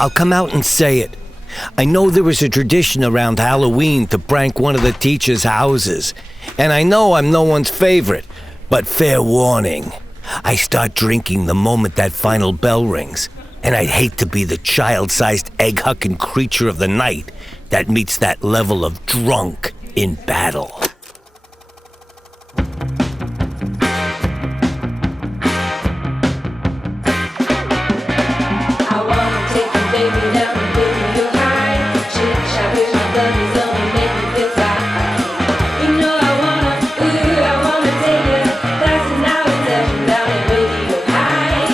I'll come out and say it. I know there was a tradition around Halloween to prank one of the teachers' houses. And I know I'm no one's favorite, but fair warning. I start drinking the moment that final bell rings. And I'd hate to be the child-sized egg-hucking creature of the night that meets that level of drunk in battle. I wanna take you, baby, down to video high. Chit-chat with my buddies, gonna make me feel fine. You know I wanna take you. Classes now in session down at radio high.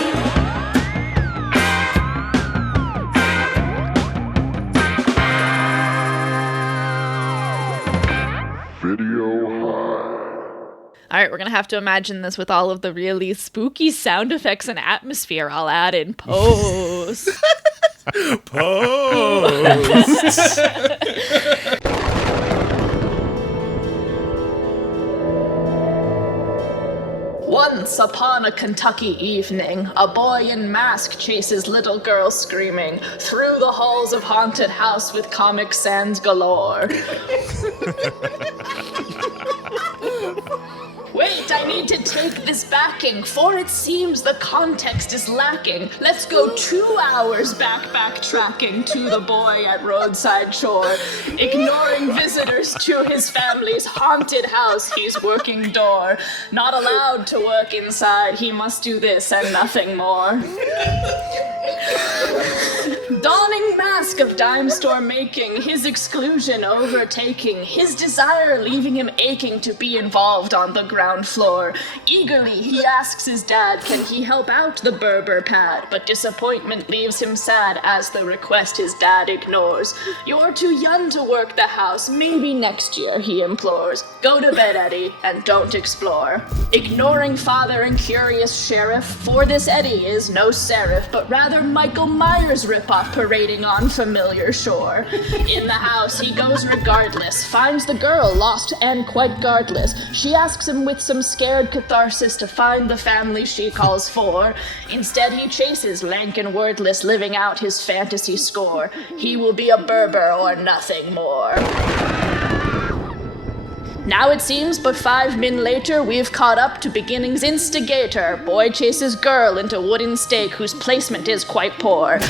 Video high. All right, we're going to have to imagine this with all of the really spooky sound effects and atmosphere I'll add in post. Once upon a Kentucky evening, a boy in mask chases little girls screaming through the halls of haunted house with Comic Sans galore. Wait, I need to take this backing, for it seems the context is lacking. Let's go 2 hours backtracking to the boy at roadside shore, ignoring visitors to his family's haunted house he's working door. Not allowed to work inside, he must do this and nothing more. Donning mask of dime store making, his exclusion overtaking, his desire leaving him aching to be involved on the ground floor. Eagerly he asks his dad, can he help out the Berber pad? But disappointment leaves him sad as the request his dad ignores. You're too young to work the house, maybe next year, he implores. Go to bed, Eddie, and don't explore. Ignoring father and curious sheriff, for this Eddie is no seraph, but rather Michael Myers ripoff parading on familiar shore. In the house he goes regardless, finds the girl lost and quite guardless. She asks him with some scared catharsis to find the family she calls for. Instead he chases, lank and wordless, living out his fantasy score. He will be a Berber or nothing more. Now it seems but 5 min later, we've caught up to beginning's instigator. Boy chases girl into wooden stake whose placement is quite poor.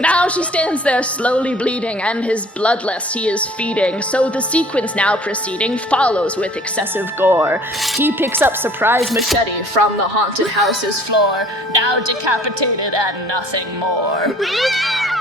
Now she stands there slowly bleeding, and his bloodlust he is feeding. So the sequence now proceeding follows with excessive gore. He picks up surprise machete from the haunted house's floor, now decapitated and nothing more.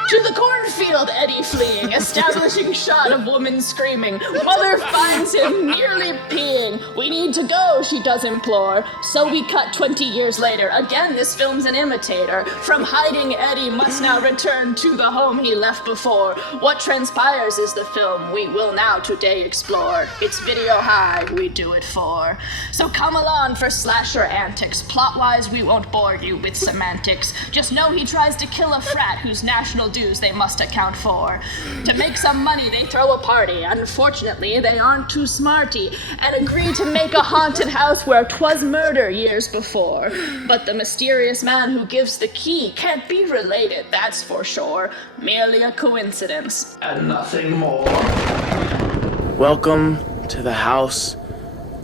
To the cornfield, Eddie fleeing, establishing shot of woman screaming. Mother finds him nearly peeing. We need to go, she does implore. So we cut 20 years later. Again, this film's an imitator. From hiding, Eddie must now return to the home he left before. What transpires is the film we will now today explore. It's video high, we do it for. So come along for slasher antics. Plot-wise, we won't bore you with semantics. Just know he tries to kill a frat whose national dues they must account for. To make some money, they throw a party. Unfortunately, they aren't too smarty and agree to make a haunted house where 'twas murder years before. But the mysterious man who gives the key can't be related, that's for sure. Merely a coincidence and nothing more. Welcome to the House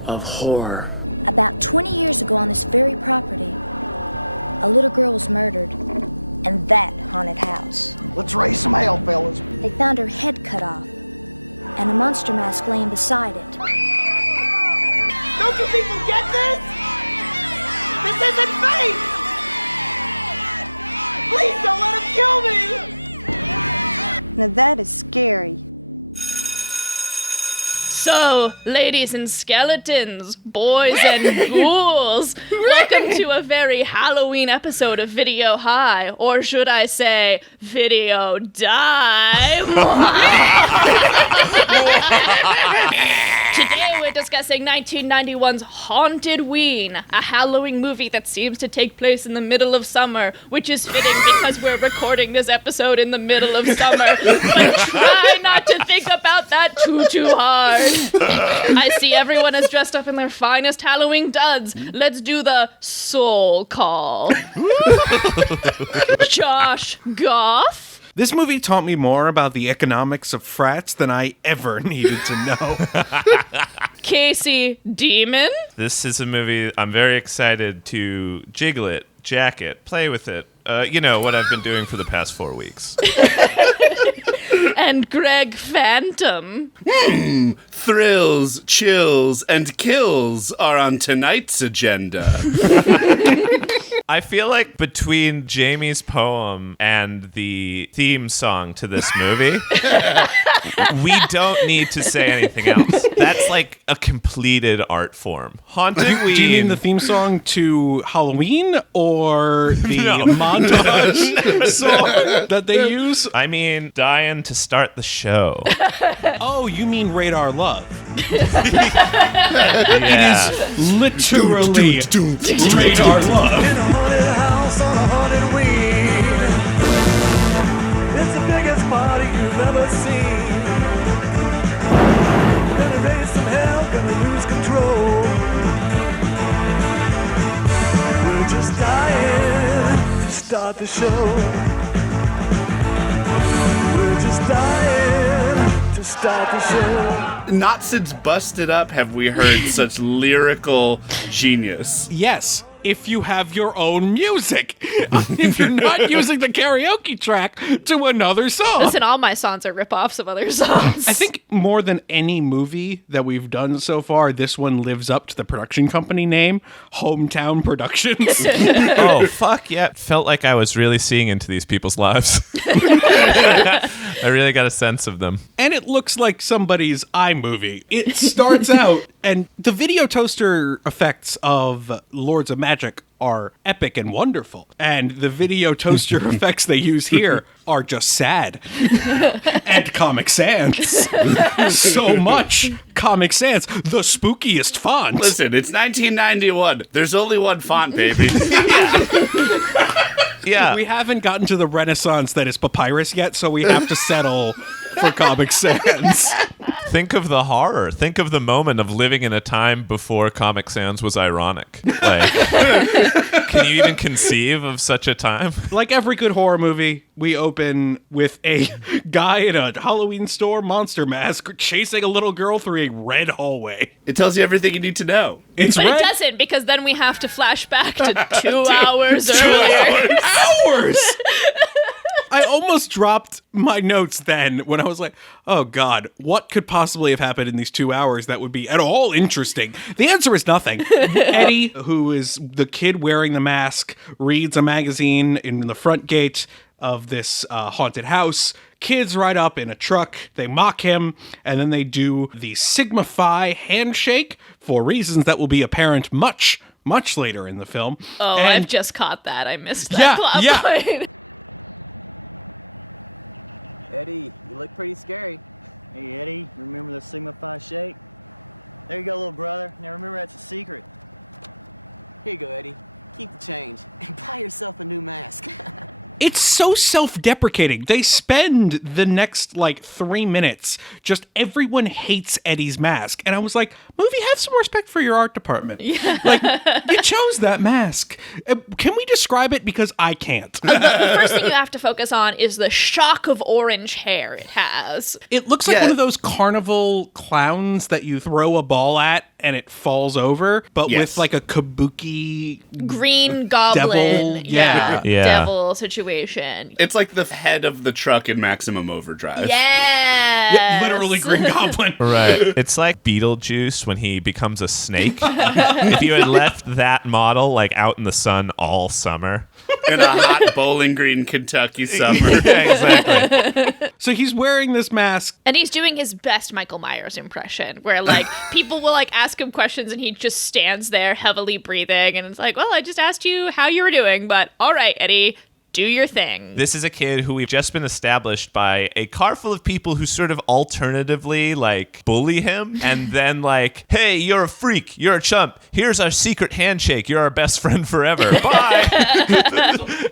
of Horror. About 20 years ago on this very property, a little girl was murdered. And that haunted house. Let's raise some hell, fellas. They found her head cut off, and a monster mask laying beside it. Don't you people get this? This isn't fake! Please don't let him kill me! Now that is scary. So, ladies and skeletons, boys and ghouls, welcome to a very Halloween episode of Video High, or should I say, Video Die. Today we're discussing 1991's Hauntedween, a Halloween movie that seems to take place in the middle of summer, which is fitting because we're recording this episode in the middle of summer, but try not to think about that too hard. I see everyone is dressed up in their finest Halloween duds. Let's do the soul call. Josh Goff. This movie taught me more about the economics of frats than I ever needed to know. Casey Demon. This is a movie I'm very excited to jiggle it, jack it, play with it. What I've been doing for the past 4 weeks. And Greg Phantom. Thrills, chills, and kills are on tonight's agenda. I feel like between Jamie's poem and the theme song to this movie, we don't need to say anything else. That's like a completed art form. Hauntedween. Do you mean the theme song to Halloween or the montage song that they use? I mean, dying to start the show. Oh, you mean Radar Love. Yeah. It is literally Radar Love. In a haunted house on a haunted wing. It's the biggest party you've ever seen. Gonna raise some hell, gonna lose control. We're just dying to start the show. We're just dying to start the show. Not since Busted Up have we heard such lyrical genius. Yes, if you have your own music. If you're not using the karaoke track to another song. Listen, all my songs are rip-offs of other songs. I think more than any movie that we've done so far, this one lives up to the production company name, Hometown Productions. Oh, fuck yeah. Felt like I was really seeing into these people's lives. I really got a sense of them. And it looks like somebody's iMovie. It starts out, and the video toaster effects of Lords of Magic are epic and wonderful. And the video toaster effects they use here are just sad. And Comic Sans. So much Comic Sans. The spookiest font. Listen, it's 1991. There's only one font, baby. Yeah. We haven't gotten to the Renaissance that is papyrus yet, so we have to settle for Comic Sans. Think of the horror. Think of the moment of living in a time before Comic Sans was ironic. Like, can you even conceive of such a time? Like every good horror movie, we open with a guy in a Halloween store monster mask chasing a little girl through a red hallway. It tells you everything you need to know. It's But red. it doesn't, because then we have to flash back to 2 hours earlier. Hours! I almost dropped my notes then when I was like, oh God, what could possibly have happened in these 2 hours that would be at all interesting? The answer is nothing. Eddie, who is the kid wearing the mask, reads a magazine in the front gate of this haunted house. Kids ride up in a truck, they mock him, and then they do the Sigma Phi handshake for reasons that will be apparent much later in the film. Oh, And I've just caught that. I missed that plot point. Eddie, you look pretty scary. Hey, Eddie, remember the Sigma Phi shake? There you go, little brother. Now remember, that's a secret. Here you go, Eddie. Keep the change and buy yourself a new mask. It's so self-deprecating. They spend the next, 3 minutes just everyone hates Eddie's mask. And I was like, movie, have some respect for your art department. Yeah. You chose that mask. Can we describe it? Because I can't. The first thing you have to focus on is the shock of orange hair it has. It looks like one of those carnival clowns that you throw a ball at and it falls over, but with a kabuki Green goblin. Devil. Devil situation. It's like the head of the truck in Maximum Overdrive. Yeah. Literally Green Goblin. Right. It's like Beetlejuice when he becomes a snake. If you had left that model out in the sun all summer. In a hot Bowling Green, Kentucky summer. Yeah, exactly. So he's wearing this mask. And he's doing his best Michael Myers impression, where people will ask him questions and he just stands there heavily breathing and it's like, well, I just asked you how you were doing, but all right, Eddie, do your thing. This is a kid who we've just been established by a car full of people who sort of alternatively bully him and then hey, you're a freak, you're a chump, here's our secret handshake, you're our best friend forever, bye.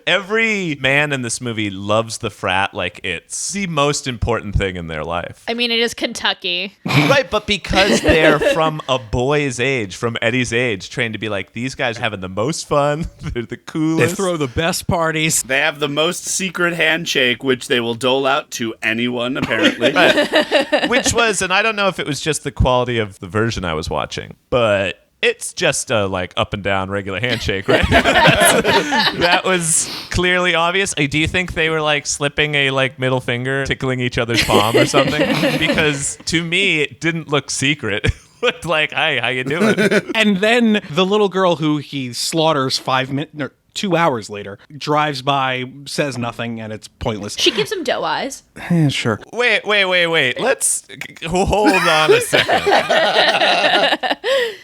Every man in this movie loves the frat like it's the most important thing in their life. I mean, it is Kentucky. Right, but because they're from a boy's age, from Eddie's age, trained to be like, these guys are having the most fun. They're the coolest. They throw the best parties. They have the most secret handshake, which they will dole out to anyone, apparently. Right. Which was, and I don't know if it was just the quality of the version I was watching, but it's just a like up and down regular handshake, right? That was clearly obvious. Do you think they were like slipping a like middle finger, tickling each other's palm or something? Because to me, it didn't look secret. It looked like, hey, how you doing? And then the little girl who he slaughters 2 hours later drives by, says nothing, and it's pointless. She gives him doe eyes. Sure. Wait. Let's hold on a second.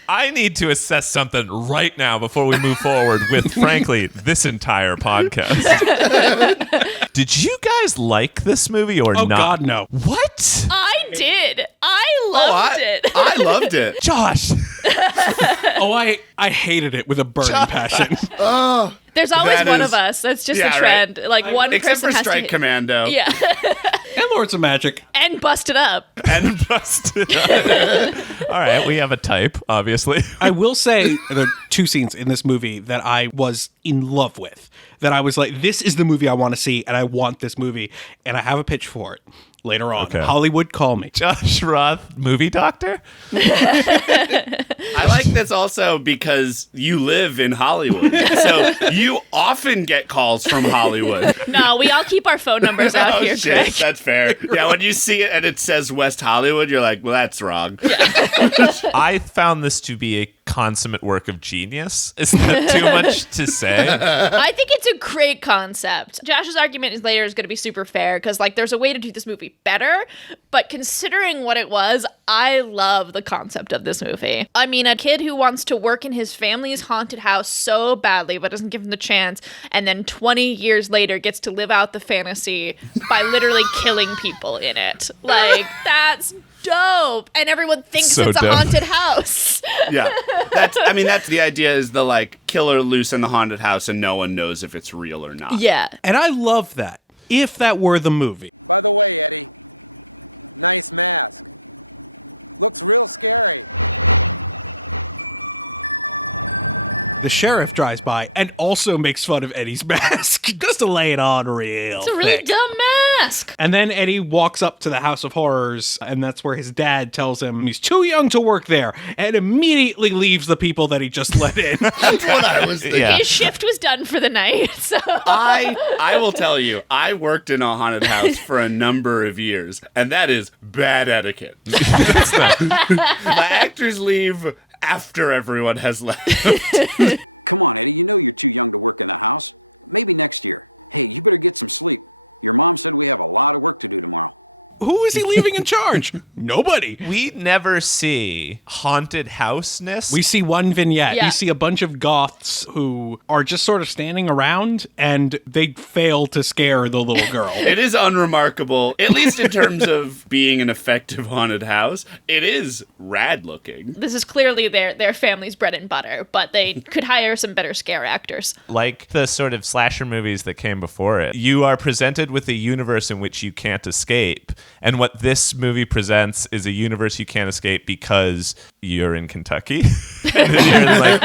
I need to assess something right now before we move forward with, frankly, this entire podcast. Did you guys like this movie or not? Oh, God, no. What? I did. I loved it. I loved it. Josh. I hated it with a burning passion. There's always one of us. That's just a trend. Right. Like one Except person for has Strike to Commando. Yeah. And Lords of Magic. And Busted Up. All right, we have a type, obviously. I will say there are two scenes in this movie that I was in love with. That I was like, this is the movie I want to see, and I want this movie. And I have a pitch for it later on. Okay. Hollywood, call me. Josh Roth, movie doctor? I like this also because you live in Hollywood. So you often get calls from Hollywood. No, we all keep our phone numbers out here, shit, Greg. That's fair. Yeah, when you see it and it says West Hollywood, you're like, well, that's wrong. I found this to be a consummate work of genius. Is that too much to say? I think it's a great concept. Josh's argument is later is going to be super fair because like there's a way to do this movie better, but considering what it was, I love the concept of this movie. I mean, a kid who wants to work in his family's haunted house so badly but doesn't give him the chance, and then 20 years later gets to live out the fantasy by literally killing people in it. Like, that's dope. And everyone thinks so it's dope. A haunted house. Yeah. That's the idea is the like killer loose in the haunted house and no one knows if it's real or not. Yeah. And I love that. If that were the movie. By the way, Eddie, nice mask. Looks real scary. The sheriff drives by and also makes fun of Eddie's mask just to lay it on real It's a really thick. dumb mask. And then Eddie walks up to the House of Horrors, and that's where his dad tells him he's too young to work there, and immediately leaves the people that he just let in. That's what I was thinking. His shift was done for the night. So I will tell you, I worked in a haunted house for a number of years, and that is bad etiquette. The actors leave after everyone has left. Come on, Eddie, you know you're too young to work in the house. Maybe next year. Hey, you better get some sleep. Your mom said we have a lot of work to do tomorrow. Who is he leaving in charge? Nobody. We never see haunted house-ness. We see one vignette. Yeah. You see a bunch of goths who are just sort of standing around, and they fail to scare the little girl. It is unremarkable, at least in terms of being an effective haunted house. It is rad looking. this is clearly their family's bread and butter, but they could hire some better scare actors. Like the sort of slasher movies that came before it, you are presented with a universe in which you can't escape. And what this movie presents is a universe you can't escape because you're in Kentucky. And you're like,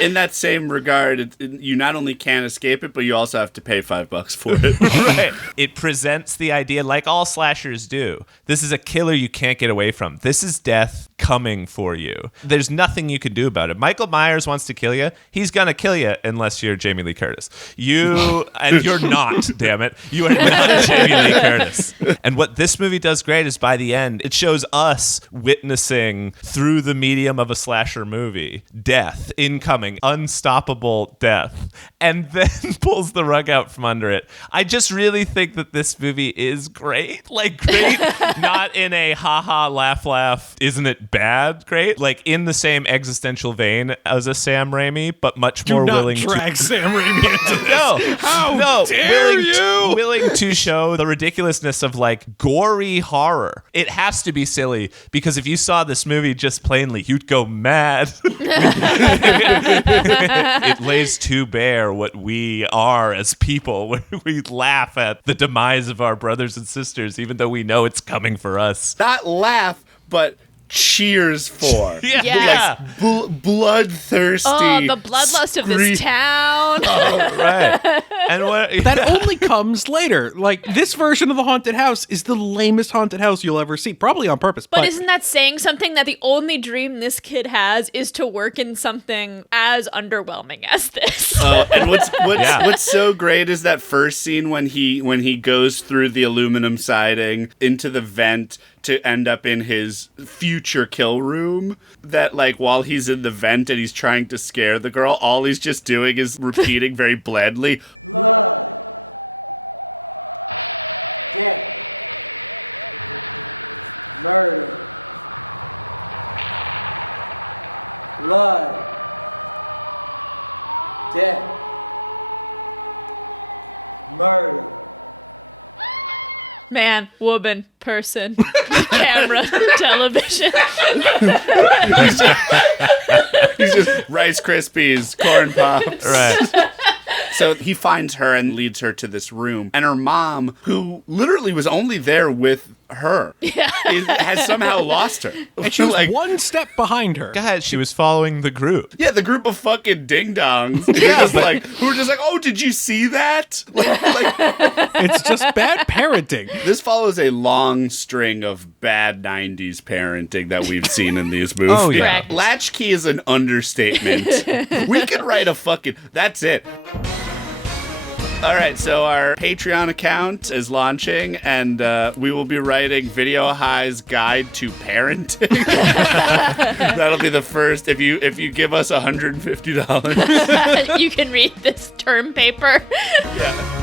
in that same regard, you not only can't escape it, but you also have to pay $5 for it. right. It presents the idea, like all slashers do. This is a killer you can't get away from. This is death coming for you. There's nothing you can do about it. Michael Myers wants to kill you. He's gonna kill you unless you're Jamie Lee Curtis. And you're not, damn it. You are not Jamie Lee Curtis. And what this movie does great is by the end, it shows us witnessing through the medium of a slasher movie, death incoming, unstoppable death, and then pulls the rug out from under it. I just really think that this movie is great. Like, great, not in a haha, laugh, isn't it bad great? Like, in the same existential vein as a Sam Raimi, but much more willing to drag Sam Raimi into this. No, dare you? willing to show the ridiculousness of like gory horror. It has to be silly because if you saw this movie, just plainly, you'd go mad. It lays too bare what we are as people. We laugh at the demise of our brothers and sisters, even though we know it's coming for us. Not laugh, but cheers for. Yeah. Like bloodthirsty. Oh, the bloodlust of this town. Oh, right. And what that only comes later. Like, this version of the haunted house is the lamest haunted house you'll ever see, probably on purpose. But isn't that saying something, that the only dream this kid has is to work in something as underwhelming as this? And what's so great is that first scene when he goes through the aluminum siding into the vent to end up in his future kill room, that like while he's in the vent and he's trying to scare the girl, all he's just doing is repeating very blandly, Blood. Death. Murder. Blood. Death. Murder. Man, woman, person, camera, television. he's just Rice Krispies, corn pops. Right. So he finds her and leads her to this room. And her mom, who literally was only there with her, has somehow lost her. And she was like one step behind her. God, she was following the group. Yeah, the group of fucking ding-dongs. Who were just like, oh, did you see that? It's just bad parenting. This follows a long string of bad 90s parenting that we've seen in these movies. Oh, yeah. Latchkey is an understatement. We could write a fucking... That's it. All right, so our Patreon account is launching, and we will be writing Video High's Guide to Parenting. That'll be the first. If you give us $150, you can read this term paper. Yeah.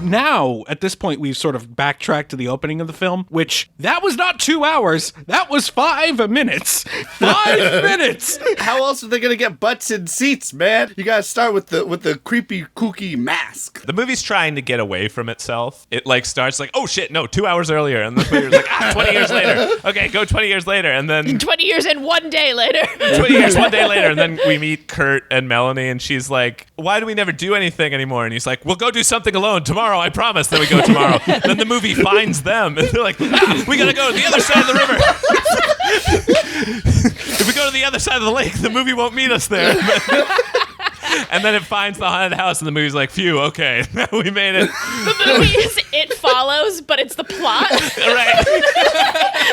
Now, at this point, we've sort of backtracked to the opening of the film, which that was not 2 hours. That was 5 minutes. 5 minutes. How else are they gonna get butts in seats, man? You gotta start with the creepy, kooky mask. The movie's trying to get away from itself. It like starts like, oh shit, no, 2 hours earlier, and the movie's like, 20 years later. Okay, go 20 years later, and then 20 years and 1 day later. 20 years, 1 day later, and then we meet Kurt and Melanie, and she's like, why do we never do anything anymore? And he's like, we'll go do something alone tomorrow, I promise. Then we go tomorrow. Then the movie finds them, and they're like, we gotta go to the other side of the river. If we go to the other side of the lake, the movie won't meet us there. And then it finds the haunted house, and the movie's like, phew, okay, we made it. The movie is It Follows, but it's the plot. Right.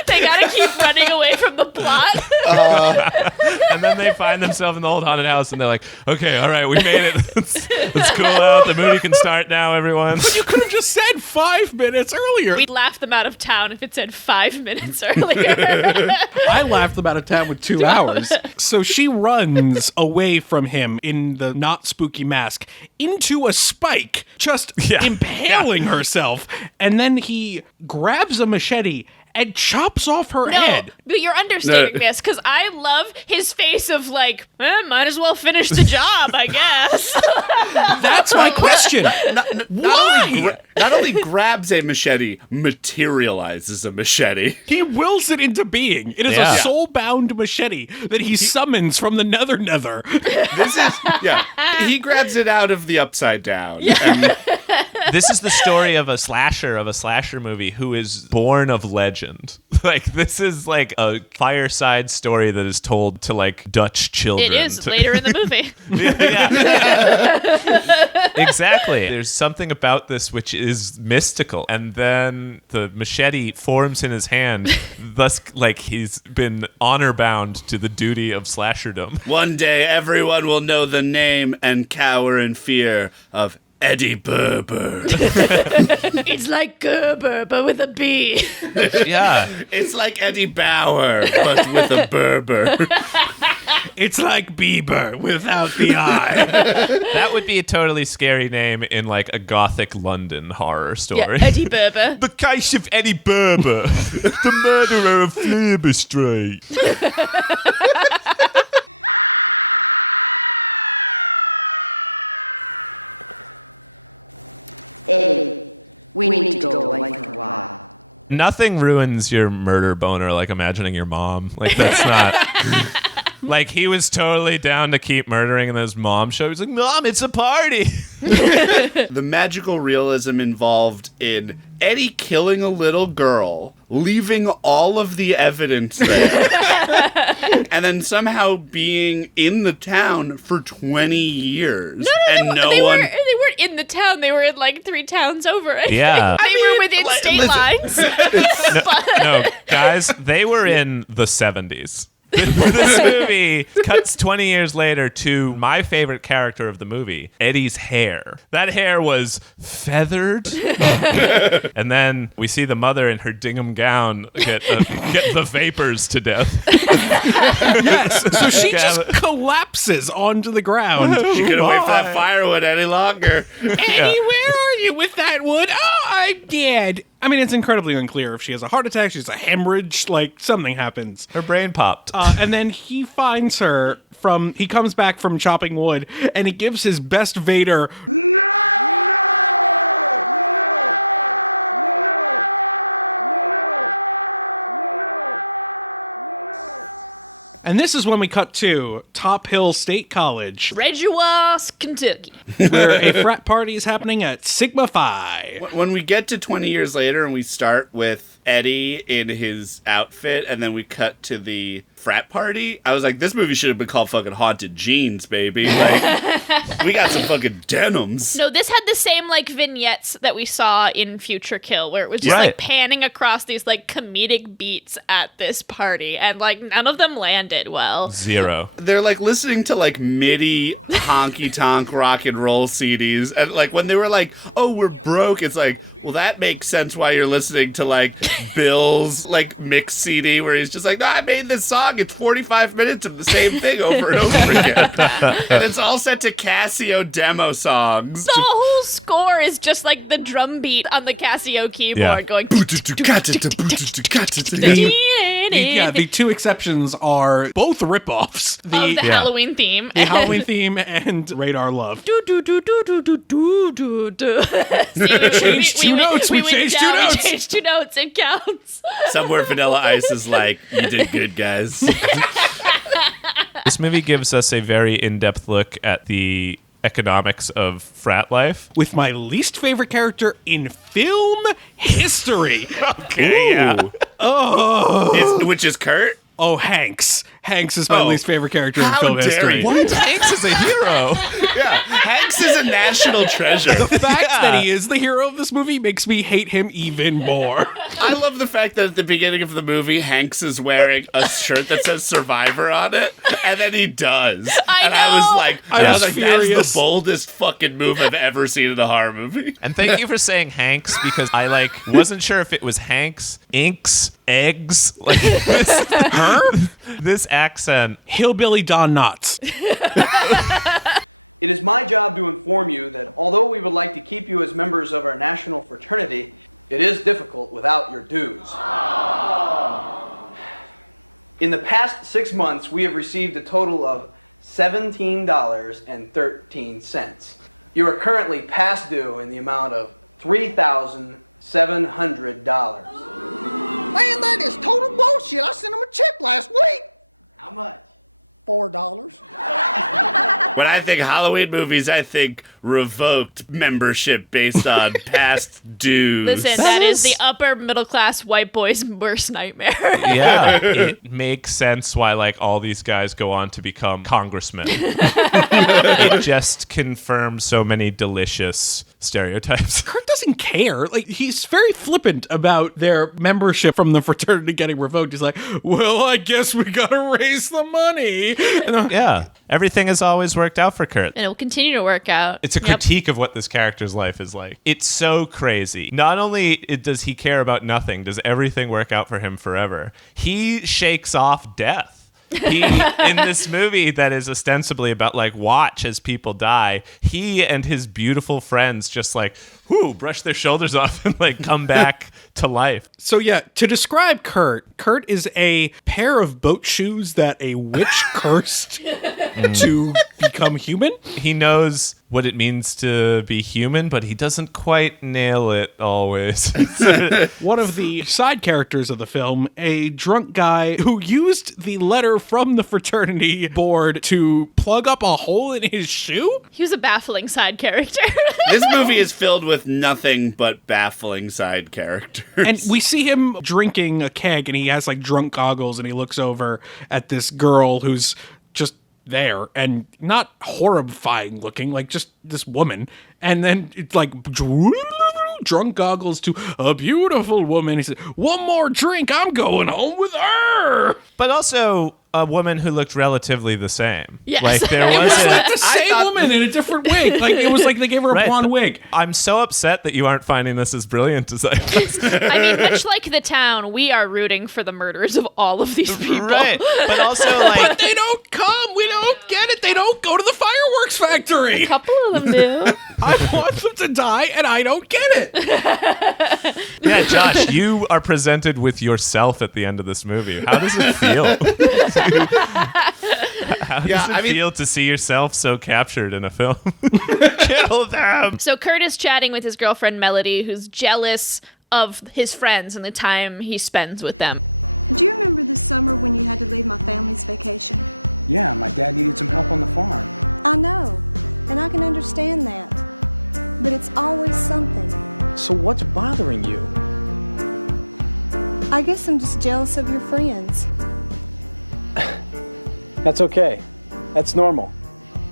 They gotta keep running away from the plot. And then they find themselves in the old haunted house, and they're like, okay, all right, we made it. Let's cool out. The movie can start now, everyone. But you could have just said 5 minutes earlier. We'd laugh them out of town if it said 5 minutes earlier. I laughed them out of town with 2 hours. So she runs away from him in the not spooky mask into a spike, just impaling herself. And then he grabs a machete and chops off her head. But you're understating this, because I love his face of like, might as well finish the job, I guess. That's my question. Not only grabs a machete, materializes a machete. He wills it into being. It is a soul-bound machete that he summons from the nether. This is, he grabs it out of the upside down. Yeah. This is the story of a slasher movie who is born of legend. Like, this is like a fireside story that is told to like Dutch children. It is later in the movie. Exactly. There's something about this which is mystical. And then the machete forms in his hand, thus like he's been honor bound to the duty of slasherdom. One day everyone will know the name and cower in fear of Eddie Berber. It's like Gerber, but with a B. Yeah. It's like Eddie Bauer, but with a Berber. It's like Bieber without the I. That would be a totally scary name in like a gothic London horror story. Yeah, Eddie Berber. The case of Eddie Berber, the murderer of Fleaver Street. Eddie, we need to go away for a while. Nothing ruins your murder boner like imagining your mom. Like, that's not... Like, he was totally down to keep murdering, and his mom showed. He's like, Mom, it's a party. The magical realism involved in Eddie killing a little girl, leaving all of the evidence there, and then somehow being in the town for 20 years. They weren't in the town. They were in like 3 towns over. Yeah. They were within state lines. No, guys, they were in the 70s. This movie cuts 20 years later to my favorite character of the movie, Eddie's hair. That hair was feathered. And then we see the mother in her gingham gown get the vapors to death. Yes, so she just collapses onto the ground. She couldn't wait for that firewood any longer. Eddie, where are you with that wood? Oh, I'm dead. I mean, it's incredibly unclear if she has a heart attack, she has a hemorrhage, like something happens. Her brain popped. And then he finds her he comes back from chopping wood, and he gives his best Vader. And this is when we cut to Top Hill State College, Redgewas, Kentucky, where a frat party is happening at Sigma Phi. When we get to 20 years later and we start with Eddie in his outfit, and then we cut to the frat party, I was like, this movie should have been called fucking Haunted Jeans, baby. Like, we got some fucking denims. No, this had the same like vignettes that we saw in Future Kill, where it was just like panning across these like comedic beats at this party, and like none of them landed well. Zero. They're like listening to like MIDI honky tonk rock and roll CDs, and like when they were like, oh, we're broke, it's like, well, that makes sense why you're listening to like Bill's like mix CD where he's just like, no, I made this song, it's 45 minutes of the same thing over and over again. And it's all set to Casio demo songs. The whole score is just like the drum beat on the Casio keyboard going. Yeah, the 2 exceptions are both ripoffs. Of the Halloween theme. The Halloween theme and Radar Love. Do do do do do do do do do. Changed 2 notes. We changed 2 notes. We changed 2 notes. It counts. Somewhere Vanilla Ice is like, you did good, guys. This movie gives us a very in-depth look at the economics of frat life. With my least favorite character in film history. Okay, yeah. Oh. Which is Kurt? Oh, Hanks. Hanks is my least favorite character in film history. What? Hanks is a hero. Yeah, Hanks is a national treasure. The fact that he is the hero of this movie makes me hate him even more. I love the fact that at the beginning of the movie, Hanks is wearing a shirt that says Survivor on it, and then he does. I was like, that's the boldest fucking move I've ever seen in a horror movie. And thank you for saying Hanks, because I like wasn't sure if it was Hanks, Inks, Eggs, like this accent. Hillbilly Don Knotts. It is my job to inform you that although we would like to keep you as members of our national fraternity, it is difficult without your dues. In the past 6 months, we have received a total of $17.13. You are currently past due in the amount of $3,700. Man, that is total bullshit. I sent him a check last week. How much? $4. When I think Halloween movies, I think revoked membership based on past dues. Listen, that is the upper middle class white boy's worst nightmare. Yeah, it makes sense why like all these guys go on to become congressmen. It just confirms so many delicious stereotypes. Kurt doesn't care. Like, he's very flippant about their membership from the fraternity getting revoked. He's like, well, I guess we gotta raise the money. And yeah, everything has always worked out for Kurt. And it will continue to work out. It's a critique of what this character's life is like. It's so crazy. Not only does he care about nothing, does everything work out for him forever, he shakes off death. He, in this movie that is ostensibly about like watch as people die, he and his beautiful friends just like brush their shoulders off and like come back to life. So yeah, to describe Kurt is a pair of boat shoes that a witch cursed to become human. He knows what it means to be human, but he doesn't quite nail it always. One of the side characters of the film, a drunk guy who used the letter from the fraternity board to plug up a hole in his shoe? He was a baffling side character. This movie is filled with nothing but baffling side characters. And we see him drinking a keg, and he has like drunk goggles, and he looks over at this girl who's just there and not horrifying looking, like just this woman. And then it's like drunk goggles to a beautiful woman. He said, "One more drink, I'm going home with her." But also a woman who looked relatively the same. Yes. Like there It was wasn't like the same woman in a different wig. Like it was like they gave her a Right. blonde wig. I'm so upset that you aren't finding this as brilliant as I am. I mean, much like The Town, we are rooting for the murders of all of these people. Right. But also like But they don't come. We don't get it. They don't go to the fireworks factory. A couple of them do. I want them to die, and I don't get it. yeah, Josh, you are presented with yourself at the end of this movie. How does it feel? How does it feel to see yourself so captured in a film? Kill them! So Kurt is chatting with his girlfriend Melody, who's jealous of his friends and the time he spends with them. Do you remember this summer when you had to leave my family's vacation? Yeah, my dad needed some help on the farm. I know, and I can understand that. But it's always something. So what's bothering you? I guess I'm just jealous of your friends. That's okay. That's normal.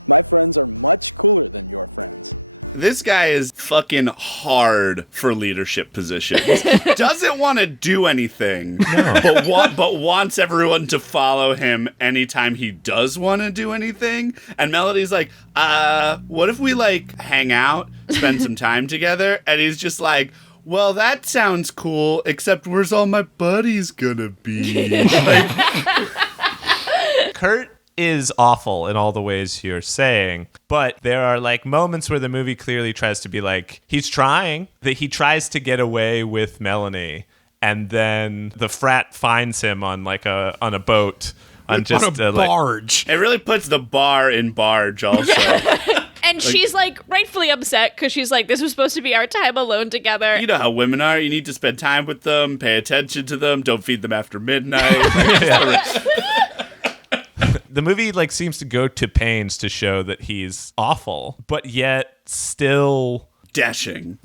My friends are much cooler than your friends. This guy is fucking hard for leadership positions. Doesn't want to do anything, but wants everyone to follow him anytime he does want to do anything. And Melody's like, what if we like hang out, spend some time together? And he's just like, well, that sounds cool, except where's all my buddies gonna be? Kurt is awful in all the ways you're saying, but there are like moments where the movie clearly tries to be like, he's trying, that he tries to get away with Melanie, and then the frat finds him on like on a boat, on just a barge. It really puts the bar in barge also. And she's like rightfully upset because she's like, this was supposed to be our time alone together. You know how women are. You need to spend time with them, pay attention to them, don't feed them after midnight. The movie like seems to go to pains to show that he's awful, but yet still dashing.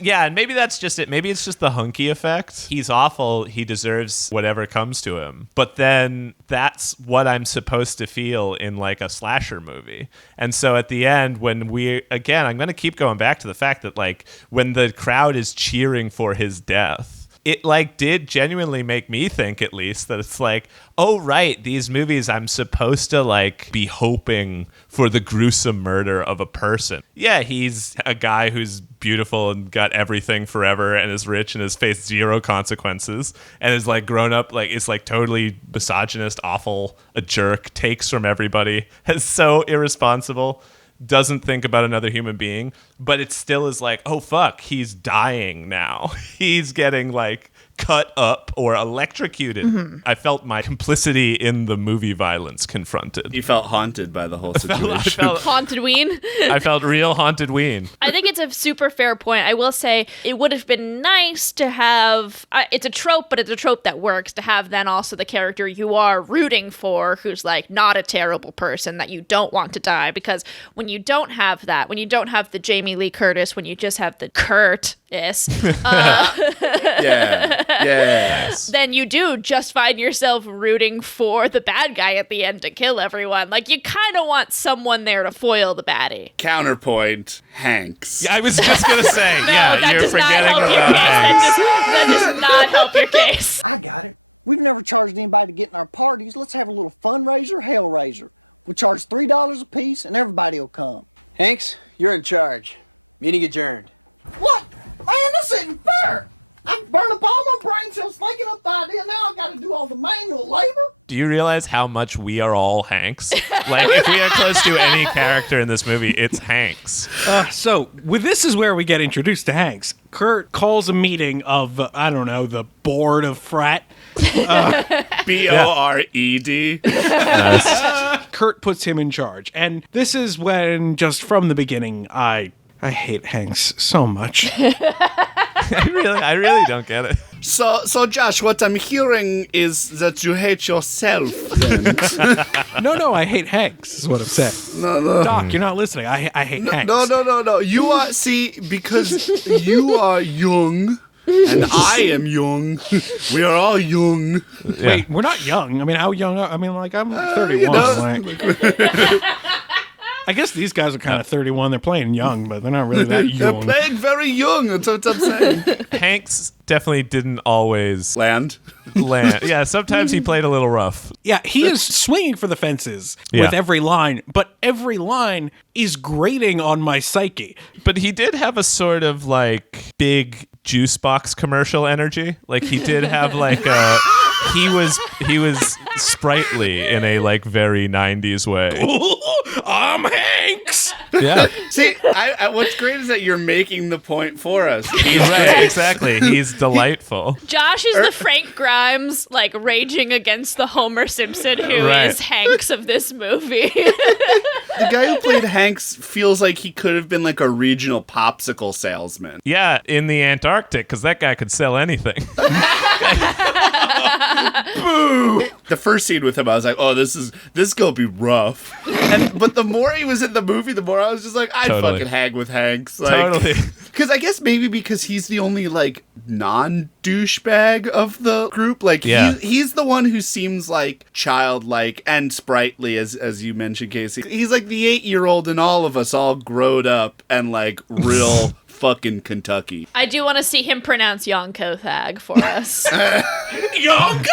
Yeah, and maybe that's just it. Maybe it's just the hunky effect. He's awful. He deserves whatever comes to him. But then that's what I'm supposed to feel in like a slasher movie. And so at the end, when I'm going to keep going back to the fact that like when the crowd is cheering for his death, it like did genuinely make me think, at least, that it's like, oh right, these movies I'm supposed to like be hoping for the gruesome murder of a person. Yeah, he's a guy who's beautiful and got everything forever and is rich and has faced zero consequences and is like grown up, like is like totally misogynist, awful, a jerk, takes from everybody, is so irresponsible, doesn't think about another human being, but it still is like, oh fuck, he's dying now. He's getting like cut up or electrocuted. Mm-hmm. I felt my complicity in the movie violence confronted. You felt haunted by the whole situation. I felt Hauntedween. I felt real Hauntedween. I think it's a super fair point. I will say it would have been nice to have, it's a trope, but it's a trope that works, to have then also the character you are rooting for who's like not a terrible person that you don't want to die, because when you don't have that, when you don't have the Jamie Lee Curtis, when you just have the Kurt, yes. Then you do just find yourself rooting for the bad guy at the end to kill everyone. Like, you kind of want someone there to foil the baddie. Counterpoint, Hanks. Yeah, I was just going to say, that you're does not forgetting help about your case. Hanks. That does not help your case. I got it. We've never charged anybody to get in our parties. Let's have a little fundraiser, hellraiser. We'll charge $3 a piece and everybody will come. Hanks, you're in charge. Meeting adjourned. What? Man, this isn't fair. I burned up all my brain cells thinking up the idea. Now I got to do all the manual labor. Do you realize how much we are all Hanks? Like, if we are close to any character in this movie, it's Hanks. So, this is where we get introduced to Hanks. Kurt calls a meeting of, the board of frat. B-O-R-E-D. Kurt puts him in charge. And this is when, just from the beginning, I hate Hanks so much. I really don't get it. So Josh, what I'm hearing is that you hate yourself then. No, I hate Hanks, is what I'm saying. No. Doc, you're not listening. I hate Hanks. No. You are, see, because you are young and I am young. We are all young. Wait, we're not young. I mean, how young are, I mean, like, I'm 31. I guess these guys are kind of 31. They're playing young, but they're not really that young. They're playing very young. That's what I'm saying. Hanks definitely didn't always land. Yeah, sometimes he played a little rough. Yeah, he is swinging for the fences with every line, but every line is grating on my psyche. But he did have a sort of like big juice box commercial energy. Like he did have like a he was sprightly in a like very 90s way. I'm Hanks. Yeah. See, what's great is that you're making the point for us. Right, exactly. He's delightful. Josh is the Frank Grimes, like, raging against the Homer Simpson who is Hanks of this movie. The guy who played Hanks feels like he could have been like a regional popsicle salesman. Yeah, in the Antarctic, because that guy could sell anything. Boo! The first scene with him, I was like, oh, this is gonna be rough. But the more he was in the movie, the more I was just like, I'd fucking hang with Hanks. Like, totally. Because I guess maybe because he's the only, like, non-douchebag of the group. Like, he's the one who seems, like, childlike and sprightly, as you mentioned, Casey. He's, like, the 8-year-old in all of us all growed up and, like, real fucking Kentucky. I do want to see him pronounce Yonkothag for us. Yonkothag.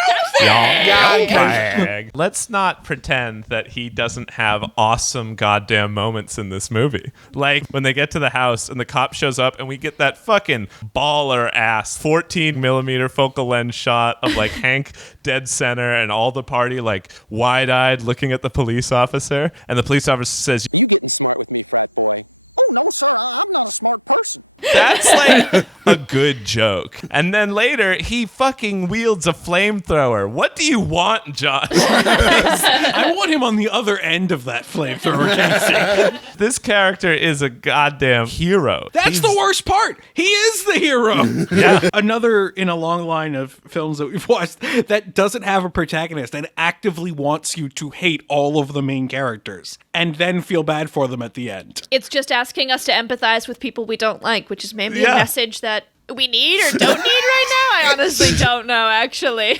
Let's not pretend that he doesn't have awesome goddamn moments in this movie. Like when they get to the house and the cop shows up and we get that fucking baller ass 14 millimeter focal lens shot of like Hank dead center and all the party like wide-eyed looking at the police officer, and the police officer says, "You getting smart with me, frat boy?" Oh, no, sir, I'm not a smart person. That's like a good joke. And then later, he fucking wields a flamethrower. What do you want, Josh? I want him on the other end of that flamethrower, Casey. This character is a goddamn hero. That's the worst part. He is the hero. Yeah. Another in a long line of films that we've watched that doesn't have a protagonist and actively wants you to hate all of the main characters and then feel bad for them at the end. It's just asking us to empathize with people we don't like, which is maybe a message that we need or don't need right now. I honestly don't know, actually.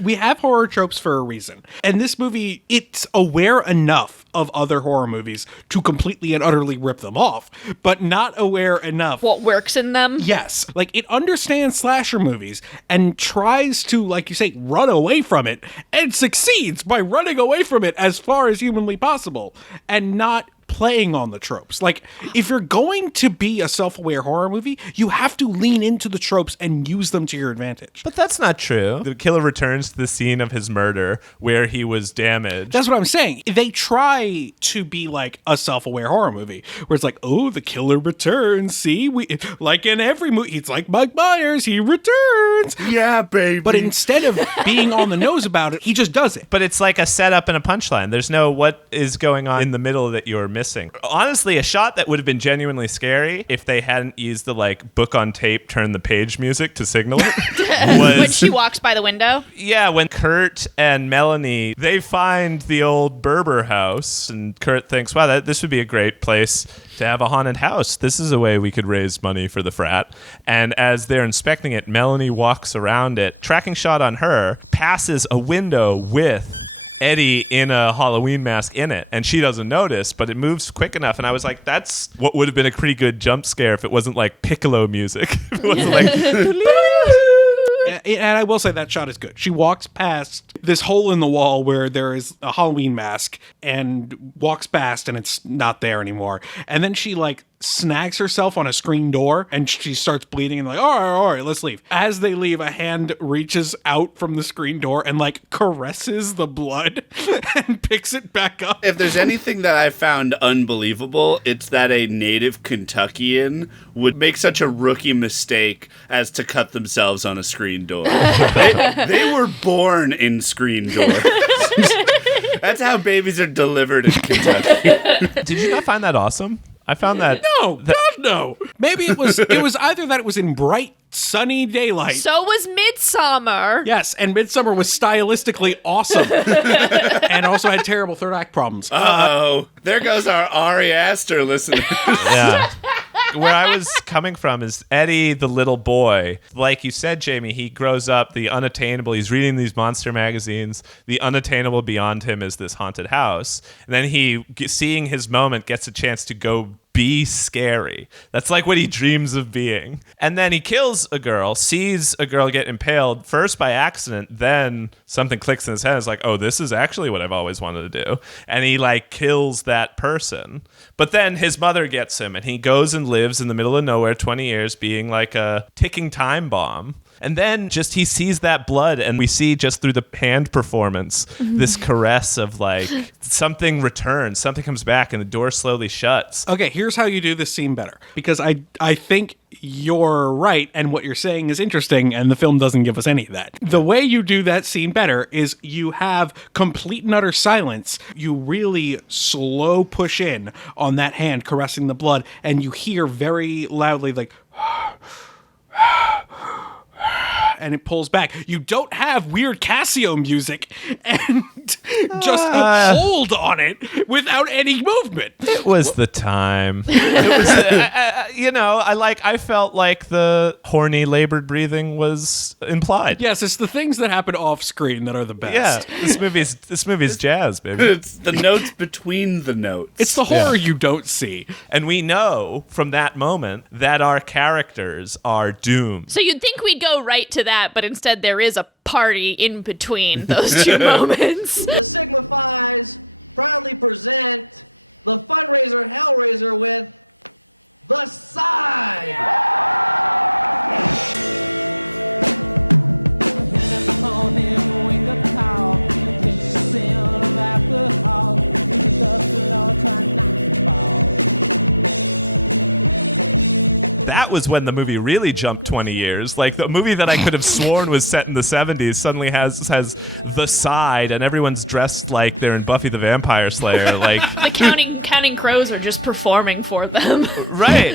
We have horror tropes for a reason. And this movie, it's aware enough of other horror movies to completely and utterly rip them off, but not aware enough. What works in them? Yes. Like, it understands slasher movies and tries to, like you say, run away from it, and succeeds by running away from it as far as humanly possible and not playing on the tropes. Like, if you're going to be a self-aware horror movie, you have to lean into the tropes and use them to your advantage. But that's not true. The killer returns to the scene of his murder where he was damaged. That's what I'm saying. They try to be like a self-aware horror movie where it's like, oh, the killer returns. See, like in every movie, it's like Mike Myers, he returns. Yeah, baby. But instead of being on the nose about it, he just does it. But it's like a setup and a punchline. There's no what is going on in the middle that you're missing. Honestly, a shot that would have been genuinely scary if they hadn't used the like book on tape, turn the page music to signal it. When she walks by the window? Yeah, when Kurt and Melanie, they find the old Berber house, and Kurt thinks, wow, this would be a great place to have a haunted house. This is a way we could raise money for the frat. And as they're inspecting it, Melanie walks around it, tracking shot on her, passes a window with Eddie in a Halloween mask in it, and she doesn't notice, but it moves quick enough, and I was like, that's what would have been a pretty good jump scare if it wasn't like piccolo music. If it wasn't like and I will say that shot is good. She walks past this hole in the wall where there is a Halloween mask and walks past and it's not there anymore. And then she like snags herself on a screen door and she starts bleeding and like, all right, let's leave. As they leave, a hand reaches out from the screen door and like caresses the blood and picks it back up. If there's anything that I found unbelievable, it's that a native Kentuckian would make such a rookie mistake as to cut themselves on a screen door. They were born in screen doors. That's how babies are delivered in Kentucky. Did you not find that awesome? I found that. No, God, no. Maybe it was either that it was in bright, sunny daylight. So was Midsummer. Yes, and Midsummer was stylistically awesome. And also had terrible third act problems. Uh-oh. There goes our Ari Aster listeners. Yeah. Where I was coming from is Eddie, the little boy. Like you said, Jamie, he grows up the unattainable. He's reading these monster magazines. The unattainable beyond him is this haunted house. And then seeing his moment, gets a chance to go be scary. That's like what he dreams of being. And then he kills a girl, sees a girl get impaled, first by accident, then something clicks in his head. It's like, oh, this is actually what I've always wanted to do. And he like kills that person. But then his mother gets him and he goes and lives in the middle of nowhere 20 years being like a ticking time bomb. And then just he sees that blood and we see just through the hand performance, this caress of like something returns, something comes back and the door slowly shuts. Okay, here's how you do this scene better. Because I think you're right and what you're saying is interesting and the film doesn't give us any of that. The way you do that scene better is you have complete and utter silence. You really slow push in on that hand caressing the blood and you hear very loudly like and it pulls back. You don't have weird Casio music and just hold on it without any movement. It was the time. It was, I felt like the horny labored breathing was implied. Yes, it's the things that happen off screen that are the best. Yeah, this movie's jazz, baby. It's the notes between the notes. It's the horror you don't see. And we know from that moment that our characters are doomed. So you'd think we'd go right to that, but instead there is a party in between those two moments. The Sigma Phi's proudly present the fundraiser Hellraiser with The Side. That was when the movie really jumped 20 years. Like the movie that I could have sworn was set in the 70s suddenly has The Side and everyone's dressed like they're in Buffy the Vampire Slayer. Like the counting crows are just performing for them. Right.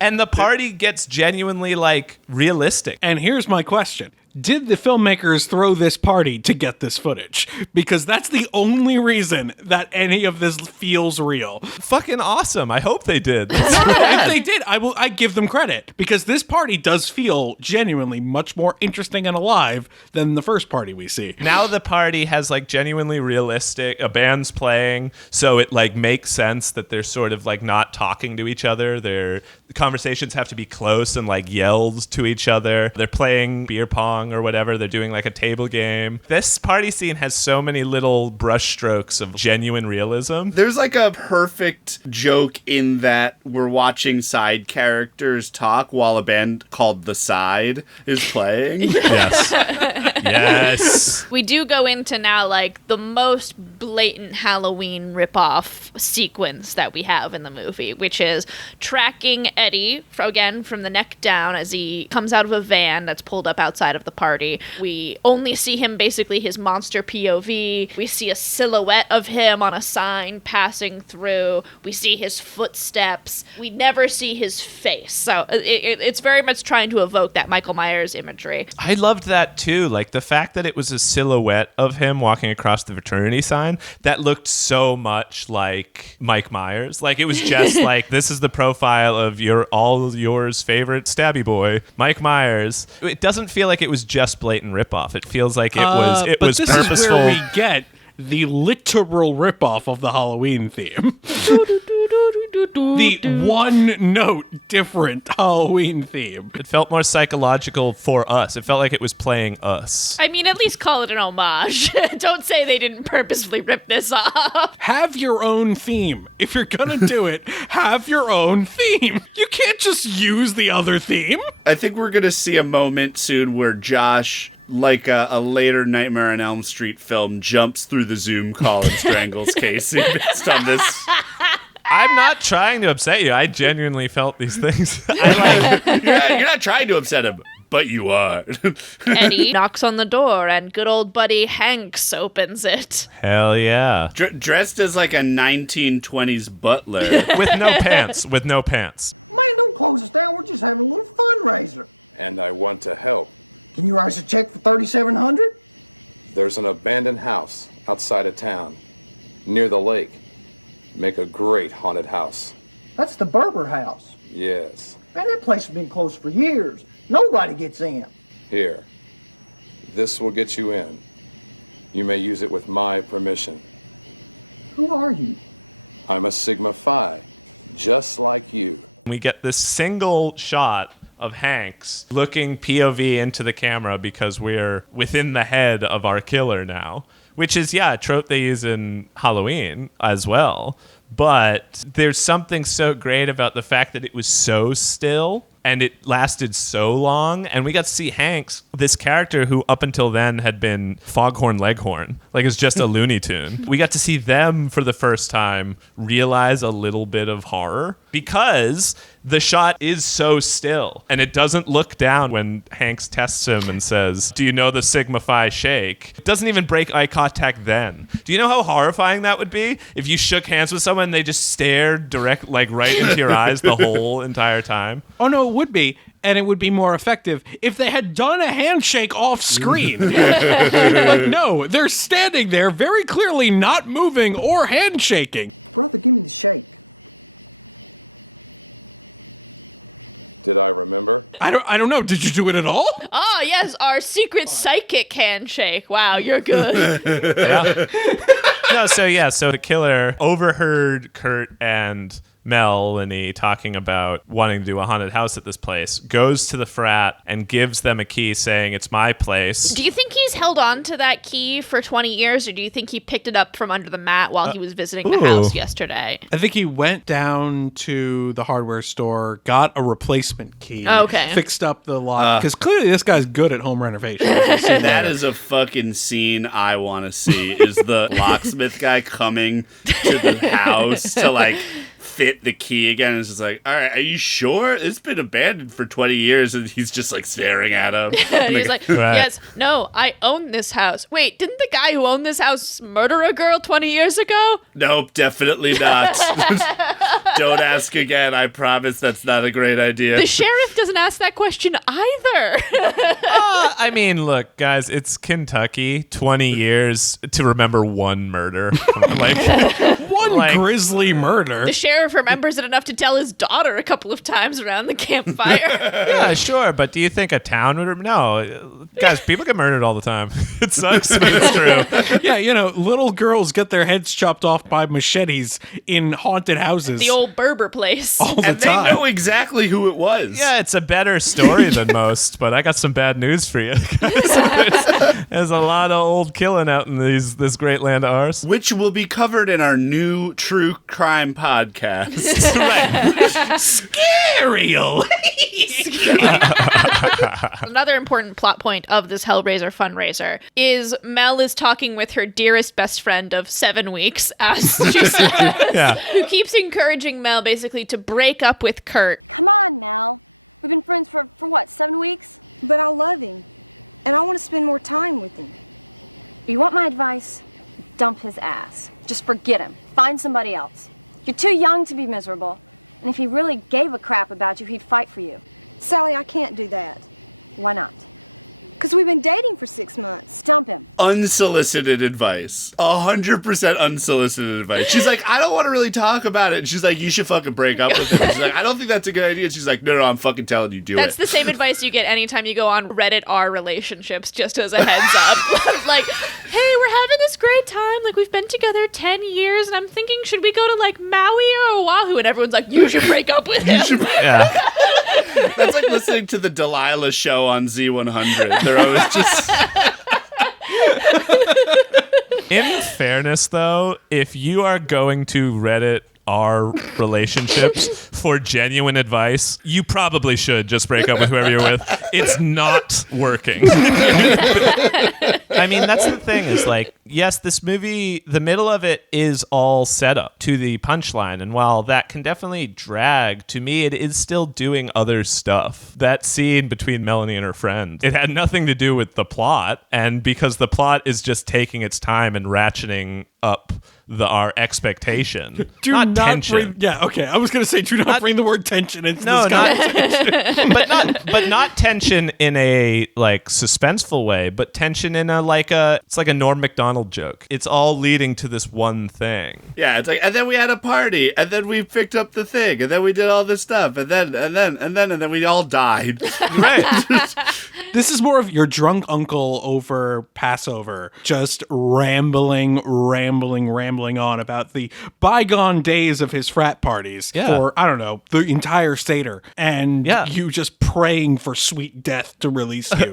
And the party gets genuinely like realistic. And here's my question. Did the filmmakers throw this party to get this footage? Because that's the only reason that any of this feels real. Fucking awesome. I hope they did. If they did, I give them credit. Because this party does feel genuinely much more interesting and alive than the first party we see. Now the party has like genuinely realistic, a band's playing, so it like makes sense that they're sort of like not talking to each other. Their conversations have to be close and like yelled to each other. They're playing beer pong or whatever. They're doing like a table game. This party scene has so many little brushstrokes of genuine realism. There's like a perfect joke in that we're watching side characters talk while a band called The Side is playing. Yes. Yes. We do go into now like the most blatant Halloween ripoff sequence that we have in the movie, which is tracking Eddie from the neck down as he comes out of a van that's pulled up outside of the party. We only see him basically his monster POV. We see a silhouette of him on a sign passing through. We see his footsteps. We never see his face. So it's very much trying to evoke that Michael Myers imagery. I loved that too. Like the fact that it was a silhouette of him walking across the fraternity sign that looked so much like Mike Myers. Like it was just like, this is the profile of yours favorite stabby boy, Mike Myers. It doesn't feel like it was just blatant ripoff. It feels like it was this purposeful. Is where we get the literal ripoff of the Halloween theme. The one note different Halloween theme. It felt more psychological for us. It felt like it was playing us. I mean, at least call it an homage. Don't say they didn't purposefully rip this off. Have your own theme. If you're gonna do it, have your own theme. You can't just use the other theme. I think we're gonna see a moment soon where Josh, like a later Nightmare on Elm Street film, jumps through the Zoom call and strangles Casey based on this. I'm not trying to upset you. I genuinely felt these things. You're not trying to upset him. but you are. Eddie knocks on the door, and good old buddy Hanks opens it. Hell yeah. Dressed as like a 1920s butler. With no pants. With no pants. Man, don't close us down. We're just having a little fundraiser. And I want to help. Can you write us a check for $3,700? There's an abandoned house outside of town, near the lake. Make a great haunted house. That's the Berber house. Yes. Man, that place has been closed for years. Nobody gets in. Here. This will get you in. You may use it with my permission. Who are you? I'm a Sigma Phi, just like you. We get this single shot of Hanks looking POV into the camera because we're within the head of our killer now, which is, a trope they use in Halloween as well. But there's something so great about the fact that it was so still and it lasted so long. And we got to see Hanks, this character who up until then had been Foghorn Leghorn, like it's just a Looney Tune. We got to see them for the first time realize a little bit of horror because the shot is so still and it doesn't look down when Hanks tests him and says, "Do you know the Sigma Phi shake?" It doesn't even break eye contact then. Do you know how horrifying that would be if you shook hands with someone and they just stared direct, like right into your eyes the whole entire time? Oh no, it would be. And it would be more effective if they had done a handshake off screen. Like, no, they're standing there very clearly not moving or handshaking. Brother, give me the shake. Did I remember? I don't know. Did you do it at all? Oh, yes, our secret psychic handshake. Wow, you're good. So the killer overheard Kurt and Melanie talking about wanting to do a haunted house at this place, goes to the frat and gives them a key saying it's my place. Do you think he's held on to that key for 20 years, or do you think he picked it up from under the mat while he was visiting the house yesterday? I think he went down to the hardware store, got a replacement key, fixed up the lock, because clearly this guy's good at home renovation. That is a fucking scene I want to see, is the locksmith guy coming to the house to like fit the key again. It's just like, all right, are you sure? It's been abandoned for 20 years, and he's just like staring at him. And he's like, yes, no, I own this house. Wait, didn't the guy who owned this house murder a girl 20 years ago? Nope, definitely not. Don't ask again. I promise that's not a great idea. The sheriff doesn't ask that question either. I mean, look, guys, it's Kentucky. 20 years to remember one murder. One grisly murder. The sheriff remembers it enough to tell his daughter a couple of times around the campfire. Yeah, sure, but do you think a town would... No, guys, people get murdered all the time. It sucks, but it's true. Yeah, little girls get their heads chopped off by machetes in haunted houses. The old Berber place. All the time. They know exactly who it was. Yeah, it's a better story than most, but I got some bad news for you. There's a lot of old killing out in this great land of ours. Which will be covered in our new true crime podcast. Right. Scary. Another important plot point of this Hellraiser fundraiser is Mel is talking with her dearest best friend of 7 weeks, as she says, who keeps encouraging Mel basically to break up with Kurt. Come on, Mel. We've been friends for what, 7 weeks? But I love him, and I want to spend more time with him. You want my advice? Dump his ass. Just forget him. Find somebody else. You're too young to be miserable, and if he really gave a crap about you, he'd fight for you. Sally, I can't do that. Why not? Because we've been dating for 6 months. Dump him. Unsolicited advice. 100% unsolicited advice. She's like, I don't want to really talk about it. And she's like, you should fucking break up with him. And she's like, I don't think that's a good idea. And she's like, no, I'm fucking telling you, do it. That's the same advice you get anytime you go on Reddit R relationships, just as a heads up. Like, hey, we're having this great time. Like, we've been together 10 years, and I'm thinking, should we go to, like, Maui or Oahu? And everyone's like, you should break up with him. Yeah. That's like listening to the Delilah show on Z100. They're always just... In fairness, though, if you are going to Reddit our relationships for genuine advice, you probably should just break up with whoever you're with. It's not working. I mean, that's the thing is, like, Yes, this movie, the middle of it is all set up to the punchline. And while that can definitely drag, to me, it is still doing other stuff. That scene between Melanie and her friend, it had nothing to do with the plot. And because the plot is just taking its time and ratcheting up our expectation. Do not not tension. bring, yeah, okay. I was going to say, do not bring the word tension into No, this conversation. but not tension in a like suspenseful way, but tension in it's like a Norm Macdonald joke. It's all leading to this one thing. Yeah, it's like, and then we had a party, and then we picked up the thing, and then we did all this stuff, and then we all died. Right. This is more of your drunk uncle over Passover, just rambling on about the bygone days of his frat parties for, I don't know, the entire Seder. And you just praying for sweet death to release you.